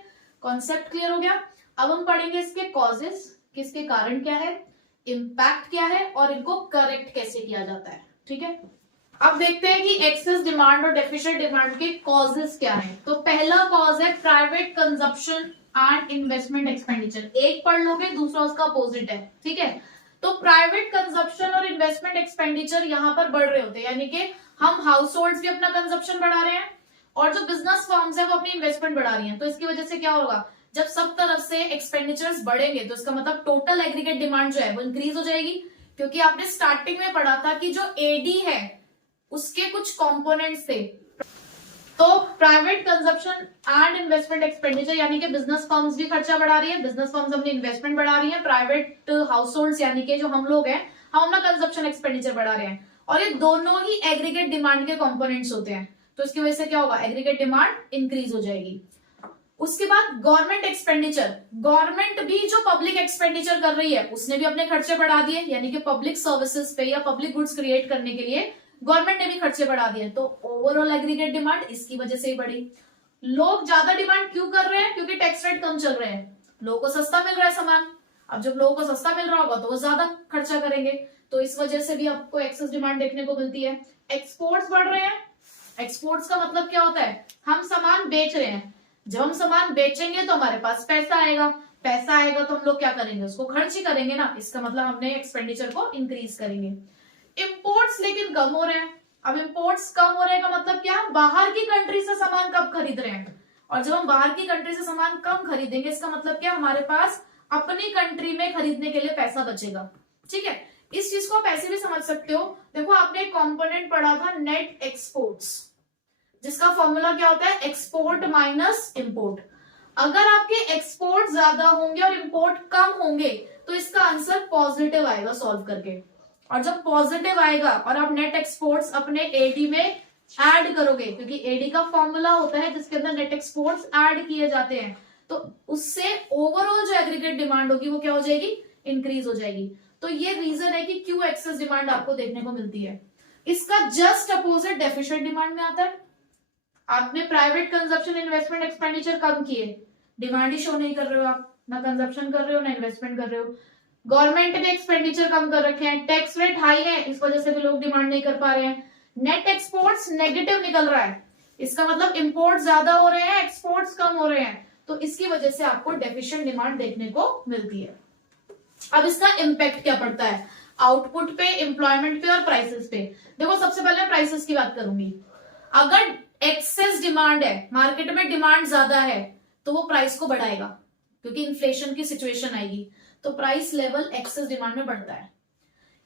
कॉन्सेप्ट क्लियर हो गया। अब हम पढ़ेंगे इसके कॉजेस, किसके कारण क्या है, इम्पैक्ट क्या है और इनको करेक्ट कैसे किया जाता है। ठीक है, अब देखते हैं कि एक्सेस डिमांड और डेफिशिएंट डिमांड के कॉजेस क्या हैं। तो पहला कॉज है private consumption and investment expenditure. एक पढ़ लोगे, दूसरा उसका अपोजिट है। ठीक है, तो प्राइवेट कंजप्शन और इन्वेस्टमेंट एक्सपेंडिचर यहाँ पर बढ़ रहे होते हैं, यानी कि हम हाउस होल्ड भी अपना कंजप्शन बढ़ा रहे हैं और जो बिजनेस फर्म्स है वो अपनी इन्वेस्टमेंट बढ़ा रही हैं। तो इसकी वजह से क्या होगा, जब सब तरफ से एक्सपेंडिचर्स बढ़ेंगे तो इसका मतलब टोटल एग्रीगेट डिमांड जो है वो इंक्रीज हो जाएगी। क्योंकि आपने स्टार्टिंग में पढ़ा था कि जो एडी है उसके कुछ कंपोनेंट्स थे। तो private consumption and investment expenditure यानी कि बिजनेस फर्म्स भी खर्चा बढ़ा रही है, बिजनेस फर्म्स अपनी इन्वेस्टमेंट बढ़ा रही है, प्राइवेट हाउस होल्ड यानी कि जो हम लोग हैं हम अपना कंजप्शन एक्सपेंडिचर बढ़ा रहे हैं, और ये दोनों ही एग्रीगेट डिमांड के कंपोनेंट्स होते हैं। तो इसकी वजह से क्या होगा, एग्रीगेट डिमांड इंक्रीज हो जाएगी। उसके बाद गवर्नमेंट एक्सपेंडिचर, गवर्नमेंट भी जो पब्लिक एक्सपेंडिचर कर रही है उसने भी अपने खर्चे बढ़ा दिए, यानी कि पब्लिक सर्विसेज पे या पब्लिक गुड्स क्रिएट करने के लिए गवर्नमेंट ने भी खर्चे बढ़ा दिए। तो ओवरऑल एग्रीगेट डिमांड इसकी वजह से ही बढ़ी। लोग ज्यादा डिमांड क्यों कर रहे हैं? क्योंकि टैक्स रेट कम चल रहे हैं, लोगों को सस्ता मिल रहा है सामान। अब जब लोगों को सस्ता मिल रहा होगा तो वो ज्यादा खर्चा करेंगे, तो इस वजह से भी आपको एक्सेस डिमांड देखने को मिलती है। एक्सपोर्ट्स बढ़ रहे हैं। एक्सपोर्ट्स का मतलब क्या होता है, हम सामान बेच रहे हैं, जब हम सामान बेचेंगे तो हमारे पास पैसा आएगा, पैसा आएगा तो हम लोग क्या करेंगे, उसको खर्च ही करेंगे ना। इसका मतलब हमने एक्सपेंडिचर को इंक्रीज करेंगे। इंपोर्ट्स लेकिन कम हो रहे हैं। अब इंपोर्ट्स कम हो रहे का मतलब क्या, बाहर की कंट्री से सामान कब खरीद रहे हैं, और जब हम बाहर की कंट्री से सामान कम खरीदेंगे इसका मतलब क्या, हमारे पास अपनी कंट्री में खरीदने के लिए पैसा बचेगा। ठीक है, इस चीज को आप ऐसे भी समझ सकते हो। देखो आपने एक कंपोनेंट पढ़ा था नेट एक्सपोर्ट्स, जिसका फॉर्मूला क्या होता है, एक्सपोर्ट माइनस इंपोर्ट। अगर आपके एक्सपोर्ट ज्यादा होंगे और इंपोर्ट कम होंगे तो इसका आंसर पॉजिटिव आएगा सॉल्व करके। और जब पॉजिटिव आएगा और आप नेट एक्सपोर्ट्स अपने एडी में ऐड करोगे, क्योंकि एडी का फॉर्मूला होता है जिसके अंदर नेट एक्सपोर्ट्स ऐड किए जाते हैं, तो उससे ओवरऑल जो एग्रीगेट डिमांड होगी वो क्या हो जाएगी, इंक्रीज हो जाएगी। तो ये रीजन है कि क्यों एक्सेस डिमांड आपको देखने को मिलती है। इसका जस्ट अपोजिट डेफिशिएंट डिमांड में आता है। आपने प्राइवेट कंजप्शन इन्वेस्टमेंट एक्सपेंडिचर कम किए, डिमांड ही शो नहीं कर रहे हो, आप ना कंजप्शन कर रहे हो ना इन्वेस्टमेंट कर रहे हो। गवर्नमेंट ने एक्सपेंडिचर कम कर रखे हैं, टैक्स रेट हाई है, इस वजह से भी लोग डिमांड नहीं कर पा रहे हैं। नेट एक्सपोर्ट्स नेगेटिव निकल रहा है, इसका मतलब इंपोर्ट ज्यादा हो रहे हैं, एक्सपोर्ट्स कम हो रहे हैं, तो इसकी वजह से आपको डेफिशिएंट डिमांड देखने को मिलती है। अब इसका इम्पैक्ट क्या पड़ता है, आउटपुट पे, एम्प्लॉयमेंट पे और प्राइसेस पे। देखो सबसे पहले प्राइसेस की बात करूंगी। अगर एक्सेस डिमांड है, मार्केट में डिमांड ज्यादा है, तो वो प्राइस को बढ़ाएगा, क्योंकि इन्फ्लेशन की सिचुएशन आएगी, तो प्राइस लेवल एक्सेस डिमांड में बढ़ता है।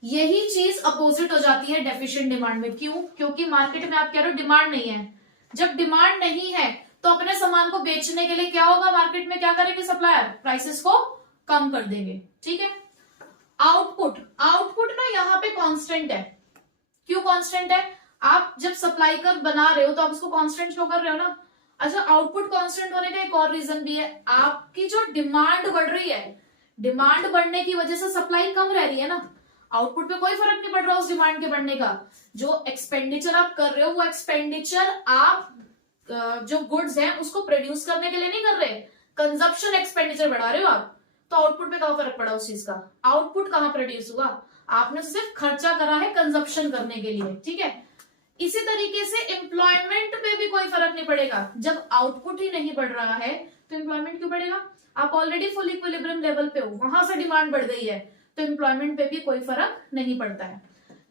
यही चीज अपोजिट हो जाती है डेफिशिएंट डिमांड में। क्यों? क्योंकि मार्केट में आप कह रहे हो डिमांड नहीं है। जब डिमांड नहीं है तो अपने सामान को बेचने के लिए क्या होगा, मार्केट में क्या करेंगे सप्लायर, प्राइसेस को कम कर देंगे। ठीक है, आउटपुट, आउटपुट ना यहाँ पे कांस्टेंट है। क्यों कांस्टेंट है, आप जब सप्लाई कर बना रहे हो तो आप उसको कांस्टेंट शो कर रहे हो ना। अच्छा, आउटपुट कांस्टेंट होने का एक और रीजन भी है, आपकी जो डिमांड बढ़ रही है, डिमांड बढ़ने की वजह से सप्लाई कम रह रही है ना, आउटपुट पे कोई फर्क नहीं पड़ रहा उस डिमांड के बढ़ने का। जो एक्सपेंडिचर आप कर रहे हो वो एक्सपेंडिचर आप जो गुड्स हैं उसको प्रोड्यूस करने के लिए नहीं कर रहे, कंजप्शन एक्सपेंडिचर बढ़ा रहे हो आप, तो आउटपुट पे कहां फर्क पड़ा उस चीज का, आउटपुट कहां प्रोड्यूस हुआ, आपने सिर्फ खर्चा करा है कंजप्शन करने के लिए। ठीक है, इसी तरीके से एम्प्लॉयमेंट पे भी कोई फर्क नहीं पड़ेगा। जब आउटपुट ही नहीं बढ़ रहा है तो एम्प्लॉयमेंट क्यों बढ़ेगा, आप ऑलरेडी फुल इक्विलिब्रियम लेवल पे हो, वहां से डिमांड बढ़ गई है, तो एम्प्लॉयमेंट पे भी कोई फर्क नहीं पड़ता है।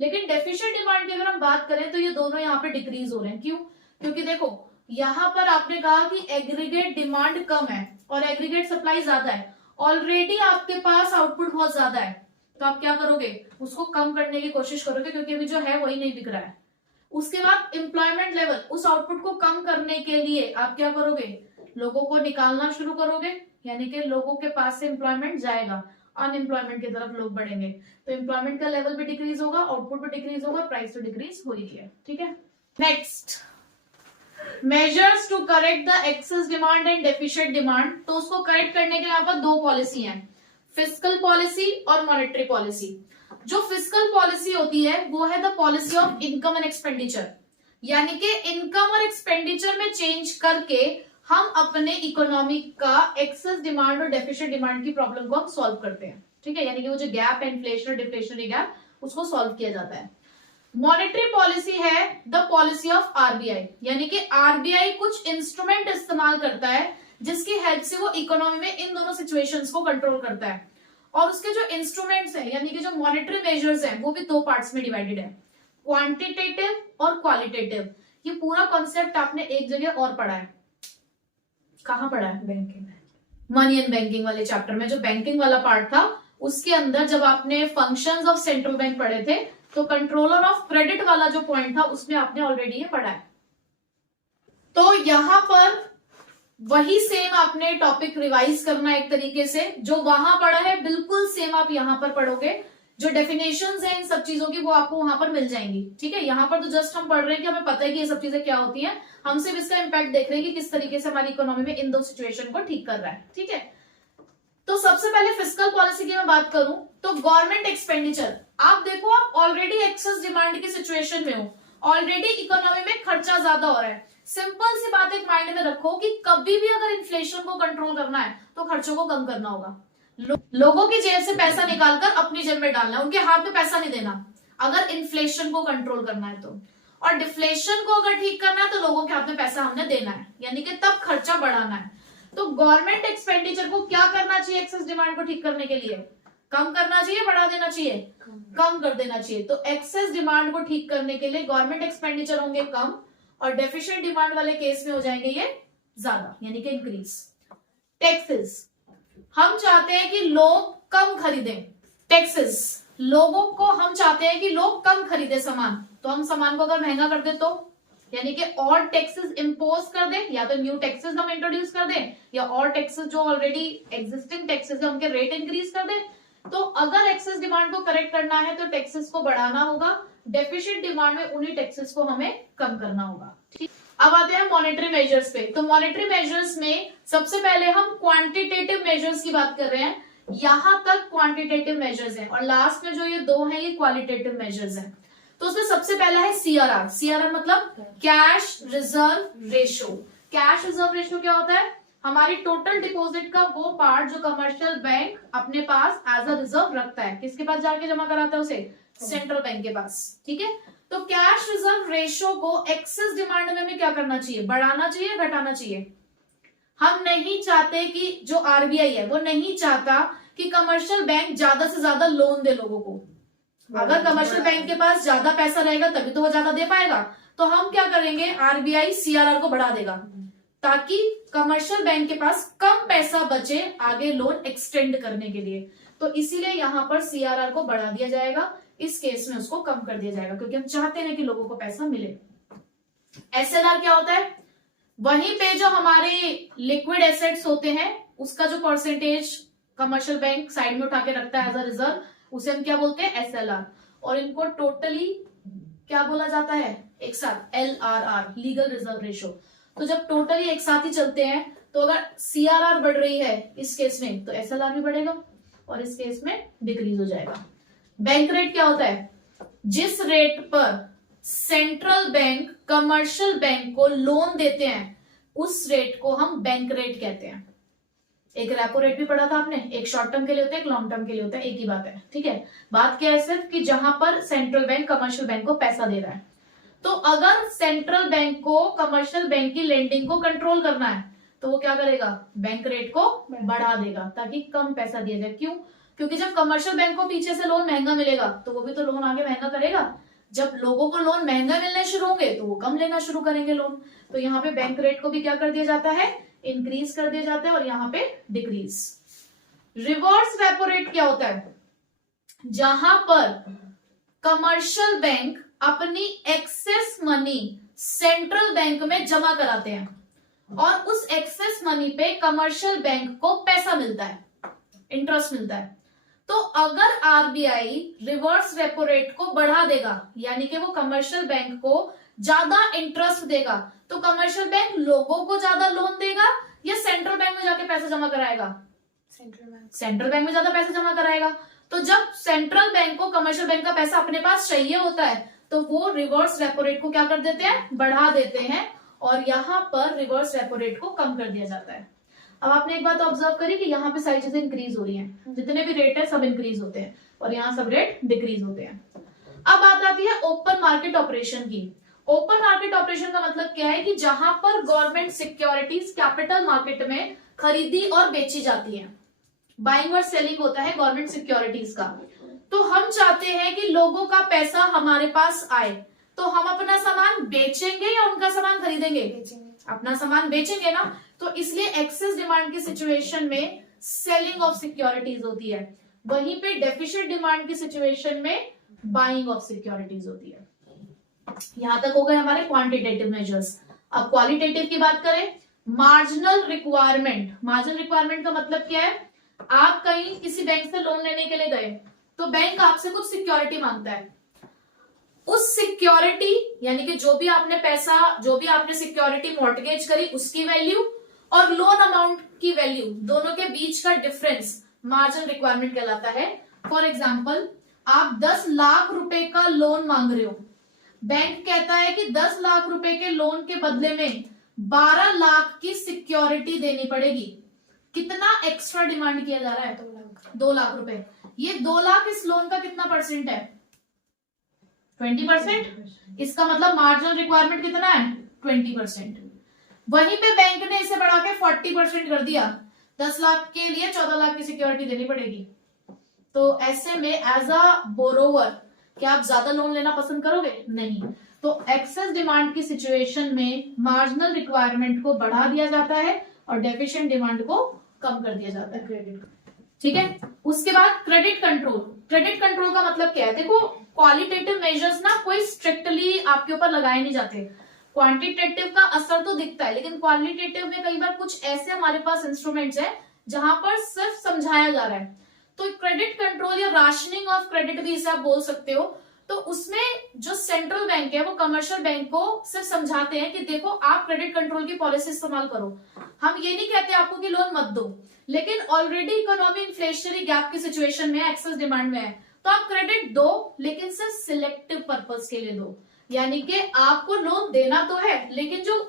लेकिन डेफिशिएंट डिमांड की अगर हम बात करें तो ये दोनों यहाँ पे डिक्रीज हो रहे हैं। क्यों? क्योंकि देखो यहाँ पर आपने कहा कि एग्रीगेट डिमांड कम है और एग्रीगेट सप्लाई ज्यादा है, ऑलरेडी आपके पास आउटपुट बहुत ज्यादा है, तो आप क्या करोगे, उसको कम करने की कोशिश करोगे, क्योंकि अभी जो है वही नहीं बिक रहा है। उसके बाद एम्प्लॉयमेंट लेवल, उस आउटपुट को कम करने के लिए आप क्या करोगे, लोगों को निकालना शुरू करोगे, यानी कि लोगों के पास से एम्प्लॉयमेंट जाएगा, अनएम्प्लॉयमेंट की तरफ लोग बढ़ेंगे, तो एम्प्लॉयमेंट का लेवल भी डिक्रीज होगा, आउटपुट भी डिक्रीज होगा, प्राइस तो डिक्रीज हो ही है। ठीक है, next measures to correct the excess demand and deficient demand, तो उसको करेक्ट करने के लिए यहाँ पर दो पॉलिसी हैं, फिस्कल पॉलिसी और मॉनेटरी पॉलिसी। जो फिस्कल पॉलिसी होती है वो है the policy of income and expenditure, यानी कि इनकम और एक्सपेंडिचर में चेंज करके हम अपने इकोनॉमी का एक्सेस डिमांड और डेफिशिएंट डिमांड की प्रॉब्लम को हम सॉल्व करते हैं, ठीक है, यानी कि वो जो गैप है इन्फ्लेशन और डिफ्लेशनरी गैप, उसको सॉल्व किया जाता है। मॉनेटरी पॉलिसी है द पॉलिसी ऑफ आरबीआई, यानी कि आरबीआई कुछ इंस्ट्रूमेंट इस्तेमाल करता है जिसकी हेल्प से वो इकोनॉमी में इन दोनों सिचुएशंस को कंट्रोल करता है। और उसके जो इंस्ट्रूमेंट्स हैं यानी कि जो मॉनेटरी मेजर्स हैं वो भी दो पार्ट्स में डिवाइडेड है, क्वांटिटेटिव और क्वालिटेटिव। ये पूरा कॉन्सेप्ट आपने एक जगह और पढ़ा है, कहां पढ़ा है? बैंकिंग, मनी एंड बैंकिंग वाले चैप्टर में, जो बैंकिंग वाला पार्ट था उसके अंदर जब आपने फंक्शंस ऑफ सेंट्रल बैंक पढ़े थे तो कंट्रोलर ऑफ क्रेडिट वाला जो पॉइंट था उसमें आपने ऑलरेडी ये पढ़ा है। तो यहां पर वही सेम आपने टॉपिक रिवाइज करना एक तरीके से, जो वहां पढ़ा है बिल्कुल सेम आप यहां पर पढ़ोगे। जो डेफिनेशंस हैं इन सब चीजों की वो आपको वहां पर मिल जाएंगी, ठीक है। यहाँ पर तो जस्ट हम पढ़ रहे हैं कि हमें पता है कि ये सब चीजें क्या होती हैं, हम सिर्फ इसका इम्पैक्ट देख रहे हैं कि किस तरीके से हमारी इकोनॉमी में इन दो सिचुएशन को ठीक कर रहा है, ठीक है। तो सबसे पहले फिस्कल पॉलिसी की मैं बात करूं तो गवर्नमेंट एक्सपेंडिचर, आप देखो आप ऑलरेडी एक्सेस डिमांड की सिचुएशन में हो, ऑलरेडी इकोनॉमी में खर्चा ज्यादा हो रहा है। सिंपल सी बात एक माइंड में रखो कि कभी भी अगर इन्फ्लेशन को कंट्रोल करना है तो खर्चों को कम करना होगा। लोगों की जेब से पैसा निकालकर अपनी जेब में डालना है, उनके हाथ में पैसा नहीं देना अगर इन्फ्लेशन को कंट्रोल करना है तो। और डिफ्लेशन को अगर ठीक करना है तो लोगों के हाथ में पैसा हमने देना है, यानी कि तब खर्चा बढ़ाना है। तो गवर्नमेंट एक्सपेंडिचर को क्या करना चाहिए एक्सेस डिमांड को ठीक करने के लिए? कम करना चाहिए, बढ़ा देना चाहिए? कम कर देना चाहिए। तो एक्सेस डिमांड को ठीक करने के लिए गवर्नमेंट एक्सपेंडिचर होंगे कम और डेफिशिएंट डिमांड वाले केस में हो जाएंगे ये ज्यादा, यानी कि इंक्रीज। टैक्सेस, हम चाहते हैं कि लोग कम खरीदें, टैक्सेस लोगों को, हम चाहते हैं कि लोग कम खरीदे सामान, तो हम सामान को अगर महंगा कर दे तो, यानी कि और टैक्सेस इंपोज कर दें, या तो न्यू टैक्सेस हम इंट्रोड्यूस कर दें या और टैक्सेस जो ऑलरेडी एग्जिस्टिंग टैक्सेस है उनके रेट इंक्रीज कर दें। तो अगर एक्सेस डिमांड को करेक्ट करना है तो टैक्सेस को बढ़ाना होगा, डेफिशिएंट डिमांड में उन्हीं टैक्सेस को हमें कम करना होगा। अब आते हैं मॉनेटरी मेजर्स पे। तो मॉनेटरी मेजर्स में सबसे पहले हम क्वांटिटेटिव मेजर्स की बात कर रहे हैं, यहां तक क्वांटिटेटिव मेजर्स हैं और लास्ट में जो ये दो हैं ये क्वालिटेटिव मेजर्स हैं। तो उसमें सबसे पहला है सीआरआर। सीआरआर मतलब cash reserve ratio. Cash reserve ratio क्या होता है? हमारी टोटल डिपॉजिट का वो पार्ट जो कमर्शियल बैंक अपने पास एज अ रिजर्व रखता है, किसके पास जाके जमा कराता है उसे? सेंट्रल बैंक के पास, ठीक है। तो कैश रिजर्व रेशियो को एक्सेस डिमांड में हमें क्या करना चाहिए? बढ़ाना चाहिए, घटाना चाहिए? हम नहीं चाहते कि जो आरबीआई है वो नहीं चाहता कि कमर्शियल बैंक ज्यादा से ज्यादा लोन दे लोगों को। अगर कमर्शियल बैंक के पास ज्यादा पैसा रहेगा तभी तो वो ज्यादा दे पाएगा। तो हम क्या करेंगे? आरबीआई सीआरआर को बढ़ा देगा ताकि कमर्शियल बैंक के पास कम पैसा बचे आगे लोन एक्सटेंड करने के लिए। तो इसीलिए यहां पर सीआरआर को बढ़ा दिया जाएगा, इस केस में उसको कम कर दिया जाएगा क्योंकि हम चाहते हैं कि लोगों को पैसा मिले। एसएलआर क्या होता है? वहीं पे जो हमारे लिक्विड एसेट्स होते हैं उसका जो परसेंटेज कमर्शियल बैंक साइड में उठा के रखता है एज अ रिजर्व, उसे हम क्या बोलते हैं? एसएलआर। और इनको टोटली क्या बोला जाता है एक साथ? LRR, legal reserve ratio. तो जब टोटली एक साथ ही चलते हैं तो अगर सीआरआर बढ़ रही है इस केस में तो एसएलआर भी बढ़ेगा और इस केस में डिक्रीज हो जाएगा। बैंक रेट क्या होता है? जिस रेट पर सेंट्रल बैंक कमर्शियल बैंक को लोन देते हैं उस रेट को हम बैंक रेट कहते हैं। एक रेपो रेट भी पढ़ा था आपने, एक शॉर्ट टर्म के लिए होता है, एक लॉन्ग टर्म के लिए होता है, एक ही बात है, ठीक है। बात क्या है सिर्फ कि जहां पर सेंट्रल बैंक कमर्शियल बैंक को पैसा दे रहा है, तो अगर सेंट्रल बैंक को कमर्शियल बैंक की लेंडिंग को कंट्रोल करना है तो वो क्या करेगा? बैंक रेट को बढ़ा देगा ताकि कम पैसा दिया जाए। क्यों? क्योंकि जब कमर्शियल बैंक को पीछे से लोन महंगा मिलेगा तो वो भी तो लोन आगे महंगा करेगा। जब लोगों को लोन महंगा मिलने शुरू होंगे तो वो कम लेना शुरू करेंगे लोन। तो यहाँ पे बैंक रेट को भी क्या कर दिया जाता है? इंक्रीज कर दिया जाता है और यहाँ पे डिक्रीज। रिवर्स रेपो रेट क्या होता है? जहां पर कमर्शियल बैंक अपनी एक्सेस मनी सेंट्रल बैंक में जमा कराते हैं और उस एक्सेस मनी पे कमर्शियल बैंक को पैसा मिलता है, इंटरेस्ट मिलता है। तो अगर आरबीआई रिवर्स रेपो रेट को बढ़ा देगा, यानी कि वो कमर्शियल बैंक को ज्यादा इंटरेस्ट देगा, तो कमर्शियल बैंक लोगों को ज्यादा लोन देगा या सेंट्रल बैंक में जाके पैसा जमा कराएगा? सेंट्रल बैंक में ज्यादा पैसा जमा कराएगा। तो जब सेंट्रल बैंक को कमर्शियल बैंक का पैसा अपने पास चाहिए होता है तो वो रिवर्स रेपो रेट को क्या कर देते हैं? बढ़ा देते हैं, और यहाँ पर रिवर्स रेपो रेट को कम कर दिया जाता है। अब आपने एक बात ऑब्जर्व करी कि यहाँ पे सारी चीजें इंक्रीज हो रही हैं, जितने भी रेट है सब इंक्रीज होते हैं और यहाँ सब रेट डिक्रीज होते हैं। अब बात आती है ओपन मार्केट ऑपरेशन की। ओपन मार्केट ऑपरेशन का मतलब क्या है कि जहां पर गवर्नमेंट सिक्योरिटीज कैपिटल मार्केट में खरीदी और बेची जाती है, बाइंग और सेलिंग होता है गवर्नमेंट सिक्योरिटीज का। तो हम चाहते हैं कि लोगों का पैसा हमारे पास आए, तो हम अपना सामान बेचेंगे या उनका सामान खरीदेंगे? अपना सामान बेचेंगे ना। तो इसलिए एक्सेस डिमांड की सिचुएशन में सेलिंग ऑफ सिक्योरिटीज होती है, वहीं पे डेफिशिएंट डिमांड की सिचुएशन में बाइंग ऑफ सिक्योरिटीज होती है। यहां तक हो गए हमारे क्वांटिटेटिव मेजर्स। अब क्वालिटेटिव की बात करें, मार्जिनल रिक्वायरमेंट। मार्जिनल रिक्वायरमेंट का मतलब क्या है? आप कहीं किसी बैंक से लोन लेने के लिए गए तो बैंक आपसे कुछ सिक्योरिटी मांगता है। उस सिक्योरिटी यानी कि जो भी आपने पैसा, जो भी आपने सिक्योरिटी मॉर्टगेज करी उसकी वैल्यू और लोन अमाउंट की वैल्यू, दोनों के बीच का डिफरेंस मार्जिनल रिक्वायरमेंट कहलाता है। फॉर एग्जाम्पल, आप 10 लाख रुपए का लोन मांग रहे हो, बैंक कहता है कि 10 लाख रुपए के लोन के बदले में 12 लाख की सिक्योरिटी देनी पड़ेगी। कितना एक्स्ट्रा डिमांड किया जा रहा है? 2 लाख रुपए। ये 2 लाख इस लोन का कितना परसेंट है? 20%। इसका मतलब मार्जिनल रिक्वायरमेंट कितना है? 20%। वहीं पे बैंक ने इसे बढ़ा के 40% कर दिया, 10 लाख के लिए 14 लाख की सिक्योरिटी देनी पड़ेगी। तो ऐसे में एज अ बोरोवर क्या आप ज्यादा लोन लेना पसंद करोगे? नहीं। तो एक्सेस डिमांड की सिचुएशन में मार्जिनल रिक्वायरमेंट को बढ़ा दिया जाता है और डेफिशिएंट डिमांड को कम कर दिया जाता है। क्रेडिट, ठीक है। उसके बाद क्रेडिट कंट्रोल। क्रेडिट कंट्रोल का मतलब क्या है? देखो, क्वालिटेटिव मेजर्स ना कोई स्ट्रिक्टली आपके ऊपर लगाए नहीं जाते। क्वांटिटेटिव का असर तो दिखता है, लेकिन क्वालिटेटिव में कई बार कुछ ऐसे हमारे पास इंस्ट्रूमेंट्स हैं जहां पर सिर्फ समझाया जा रहा है। तो क्रेडिट कंट्रोल या राशनिंग ऑफ क्रेडिट भी इसे आप बोल सकते हो। तो उसमें जो सेंट्रल बैंक है वो कमर्शियल बैंक को सिर्फ समझाते हैं कि देखो आप क्रेडिट कंट्रोल की पॉलिसी इस्तेमाल करो। हम ये नहीं कहते आपको कि लोन मत दो, लेकिन ऑलरेडी इकोनॉमी इन्फ्लेशनरी गैप की सिचुएशन में, एक्सेस डिमांड में है, तो आप क्रेडिट दो, लेकिन सिर्फ सिलेक्टिव पर्पस के लिए दो। यानी कि आपको लोन देना तो है, लेकिन जो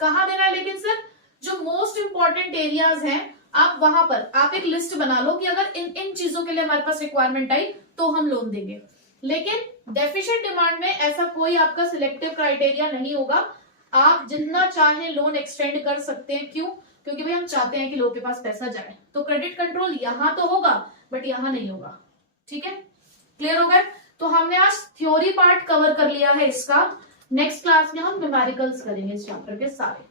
कहां देना है, लेकिन सिर्फ जो मोस्ट इंपॉर्टेंट एरियाज हैं आप वहां पर आप एक लिस्ट बना लो कि अगर इन इन चीजों के लिए हमारे पास रिक्वायरमेंट आई तो हम लोन देंगे। लेकिन डेफिशिएंट डिमांड में ऐसा कोई आपका सिलेक्टिव क्राइटेरिया नहीं होगा, आप जितना चाहे लोन एक्सटेंड कर सकते हैं। क्यों? क्योंकि भाई हम चाहते हैं कि लोगों के पास पैसा जाए। तो क्रेडिट कंट्रोल यहां तो होगा बट यहां नहीं होगा। ठीक है, क्लियर हो गए? तो हमने आज थ्योरी पार्ट कवर कर लिया है इसका। नेक्स्ट क्लास में हम न्यूमेरिकल्स करेंगे इस चैप्टर के सारे।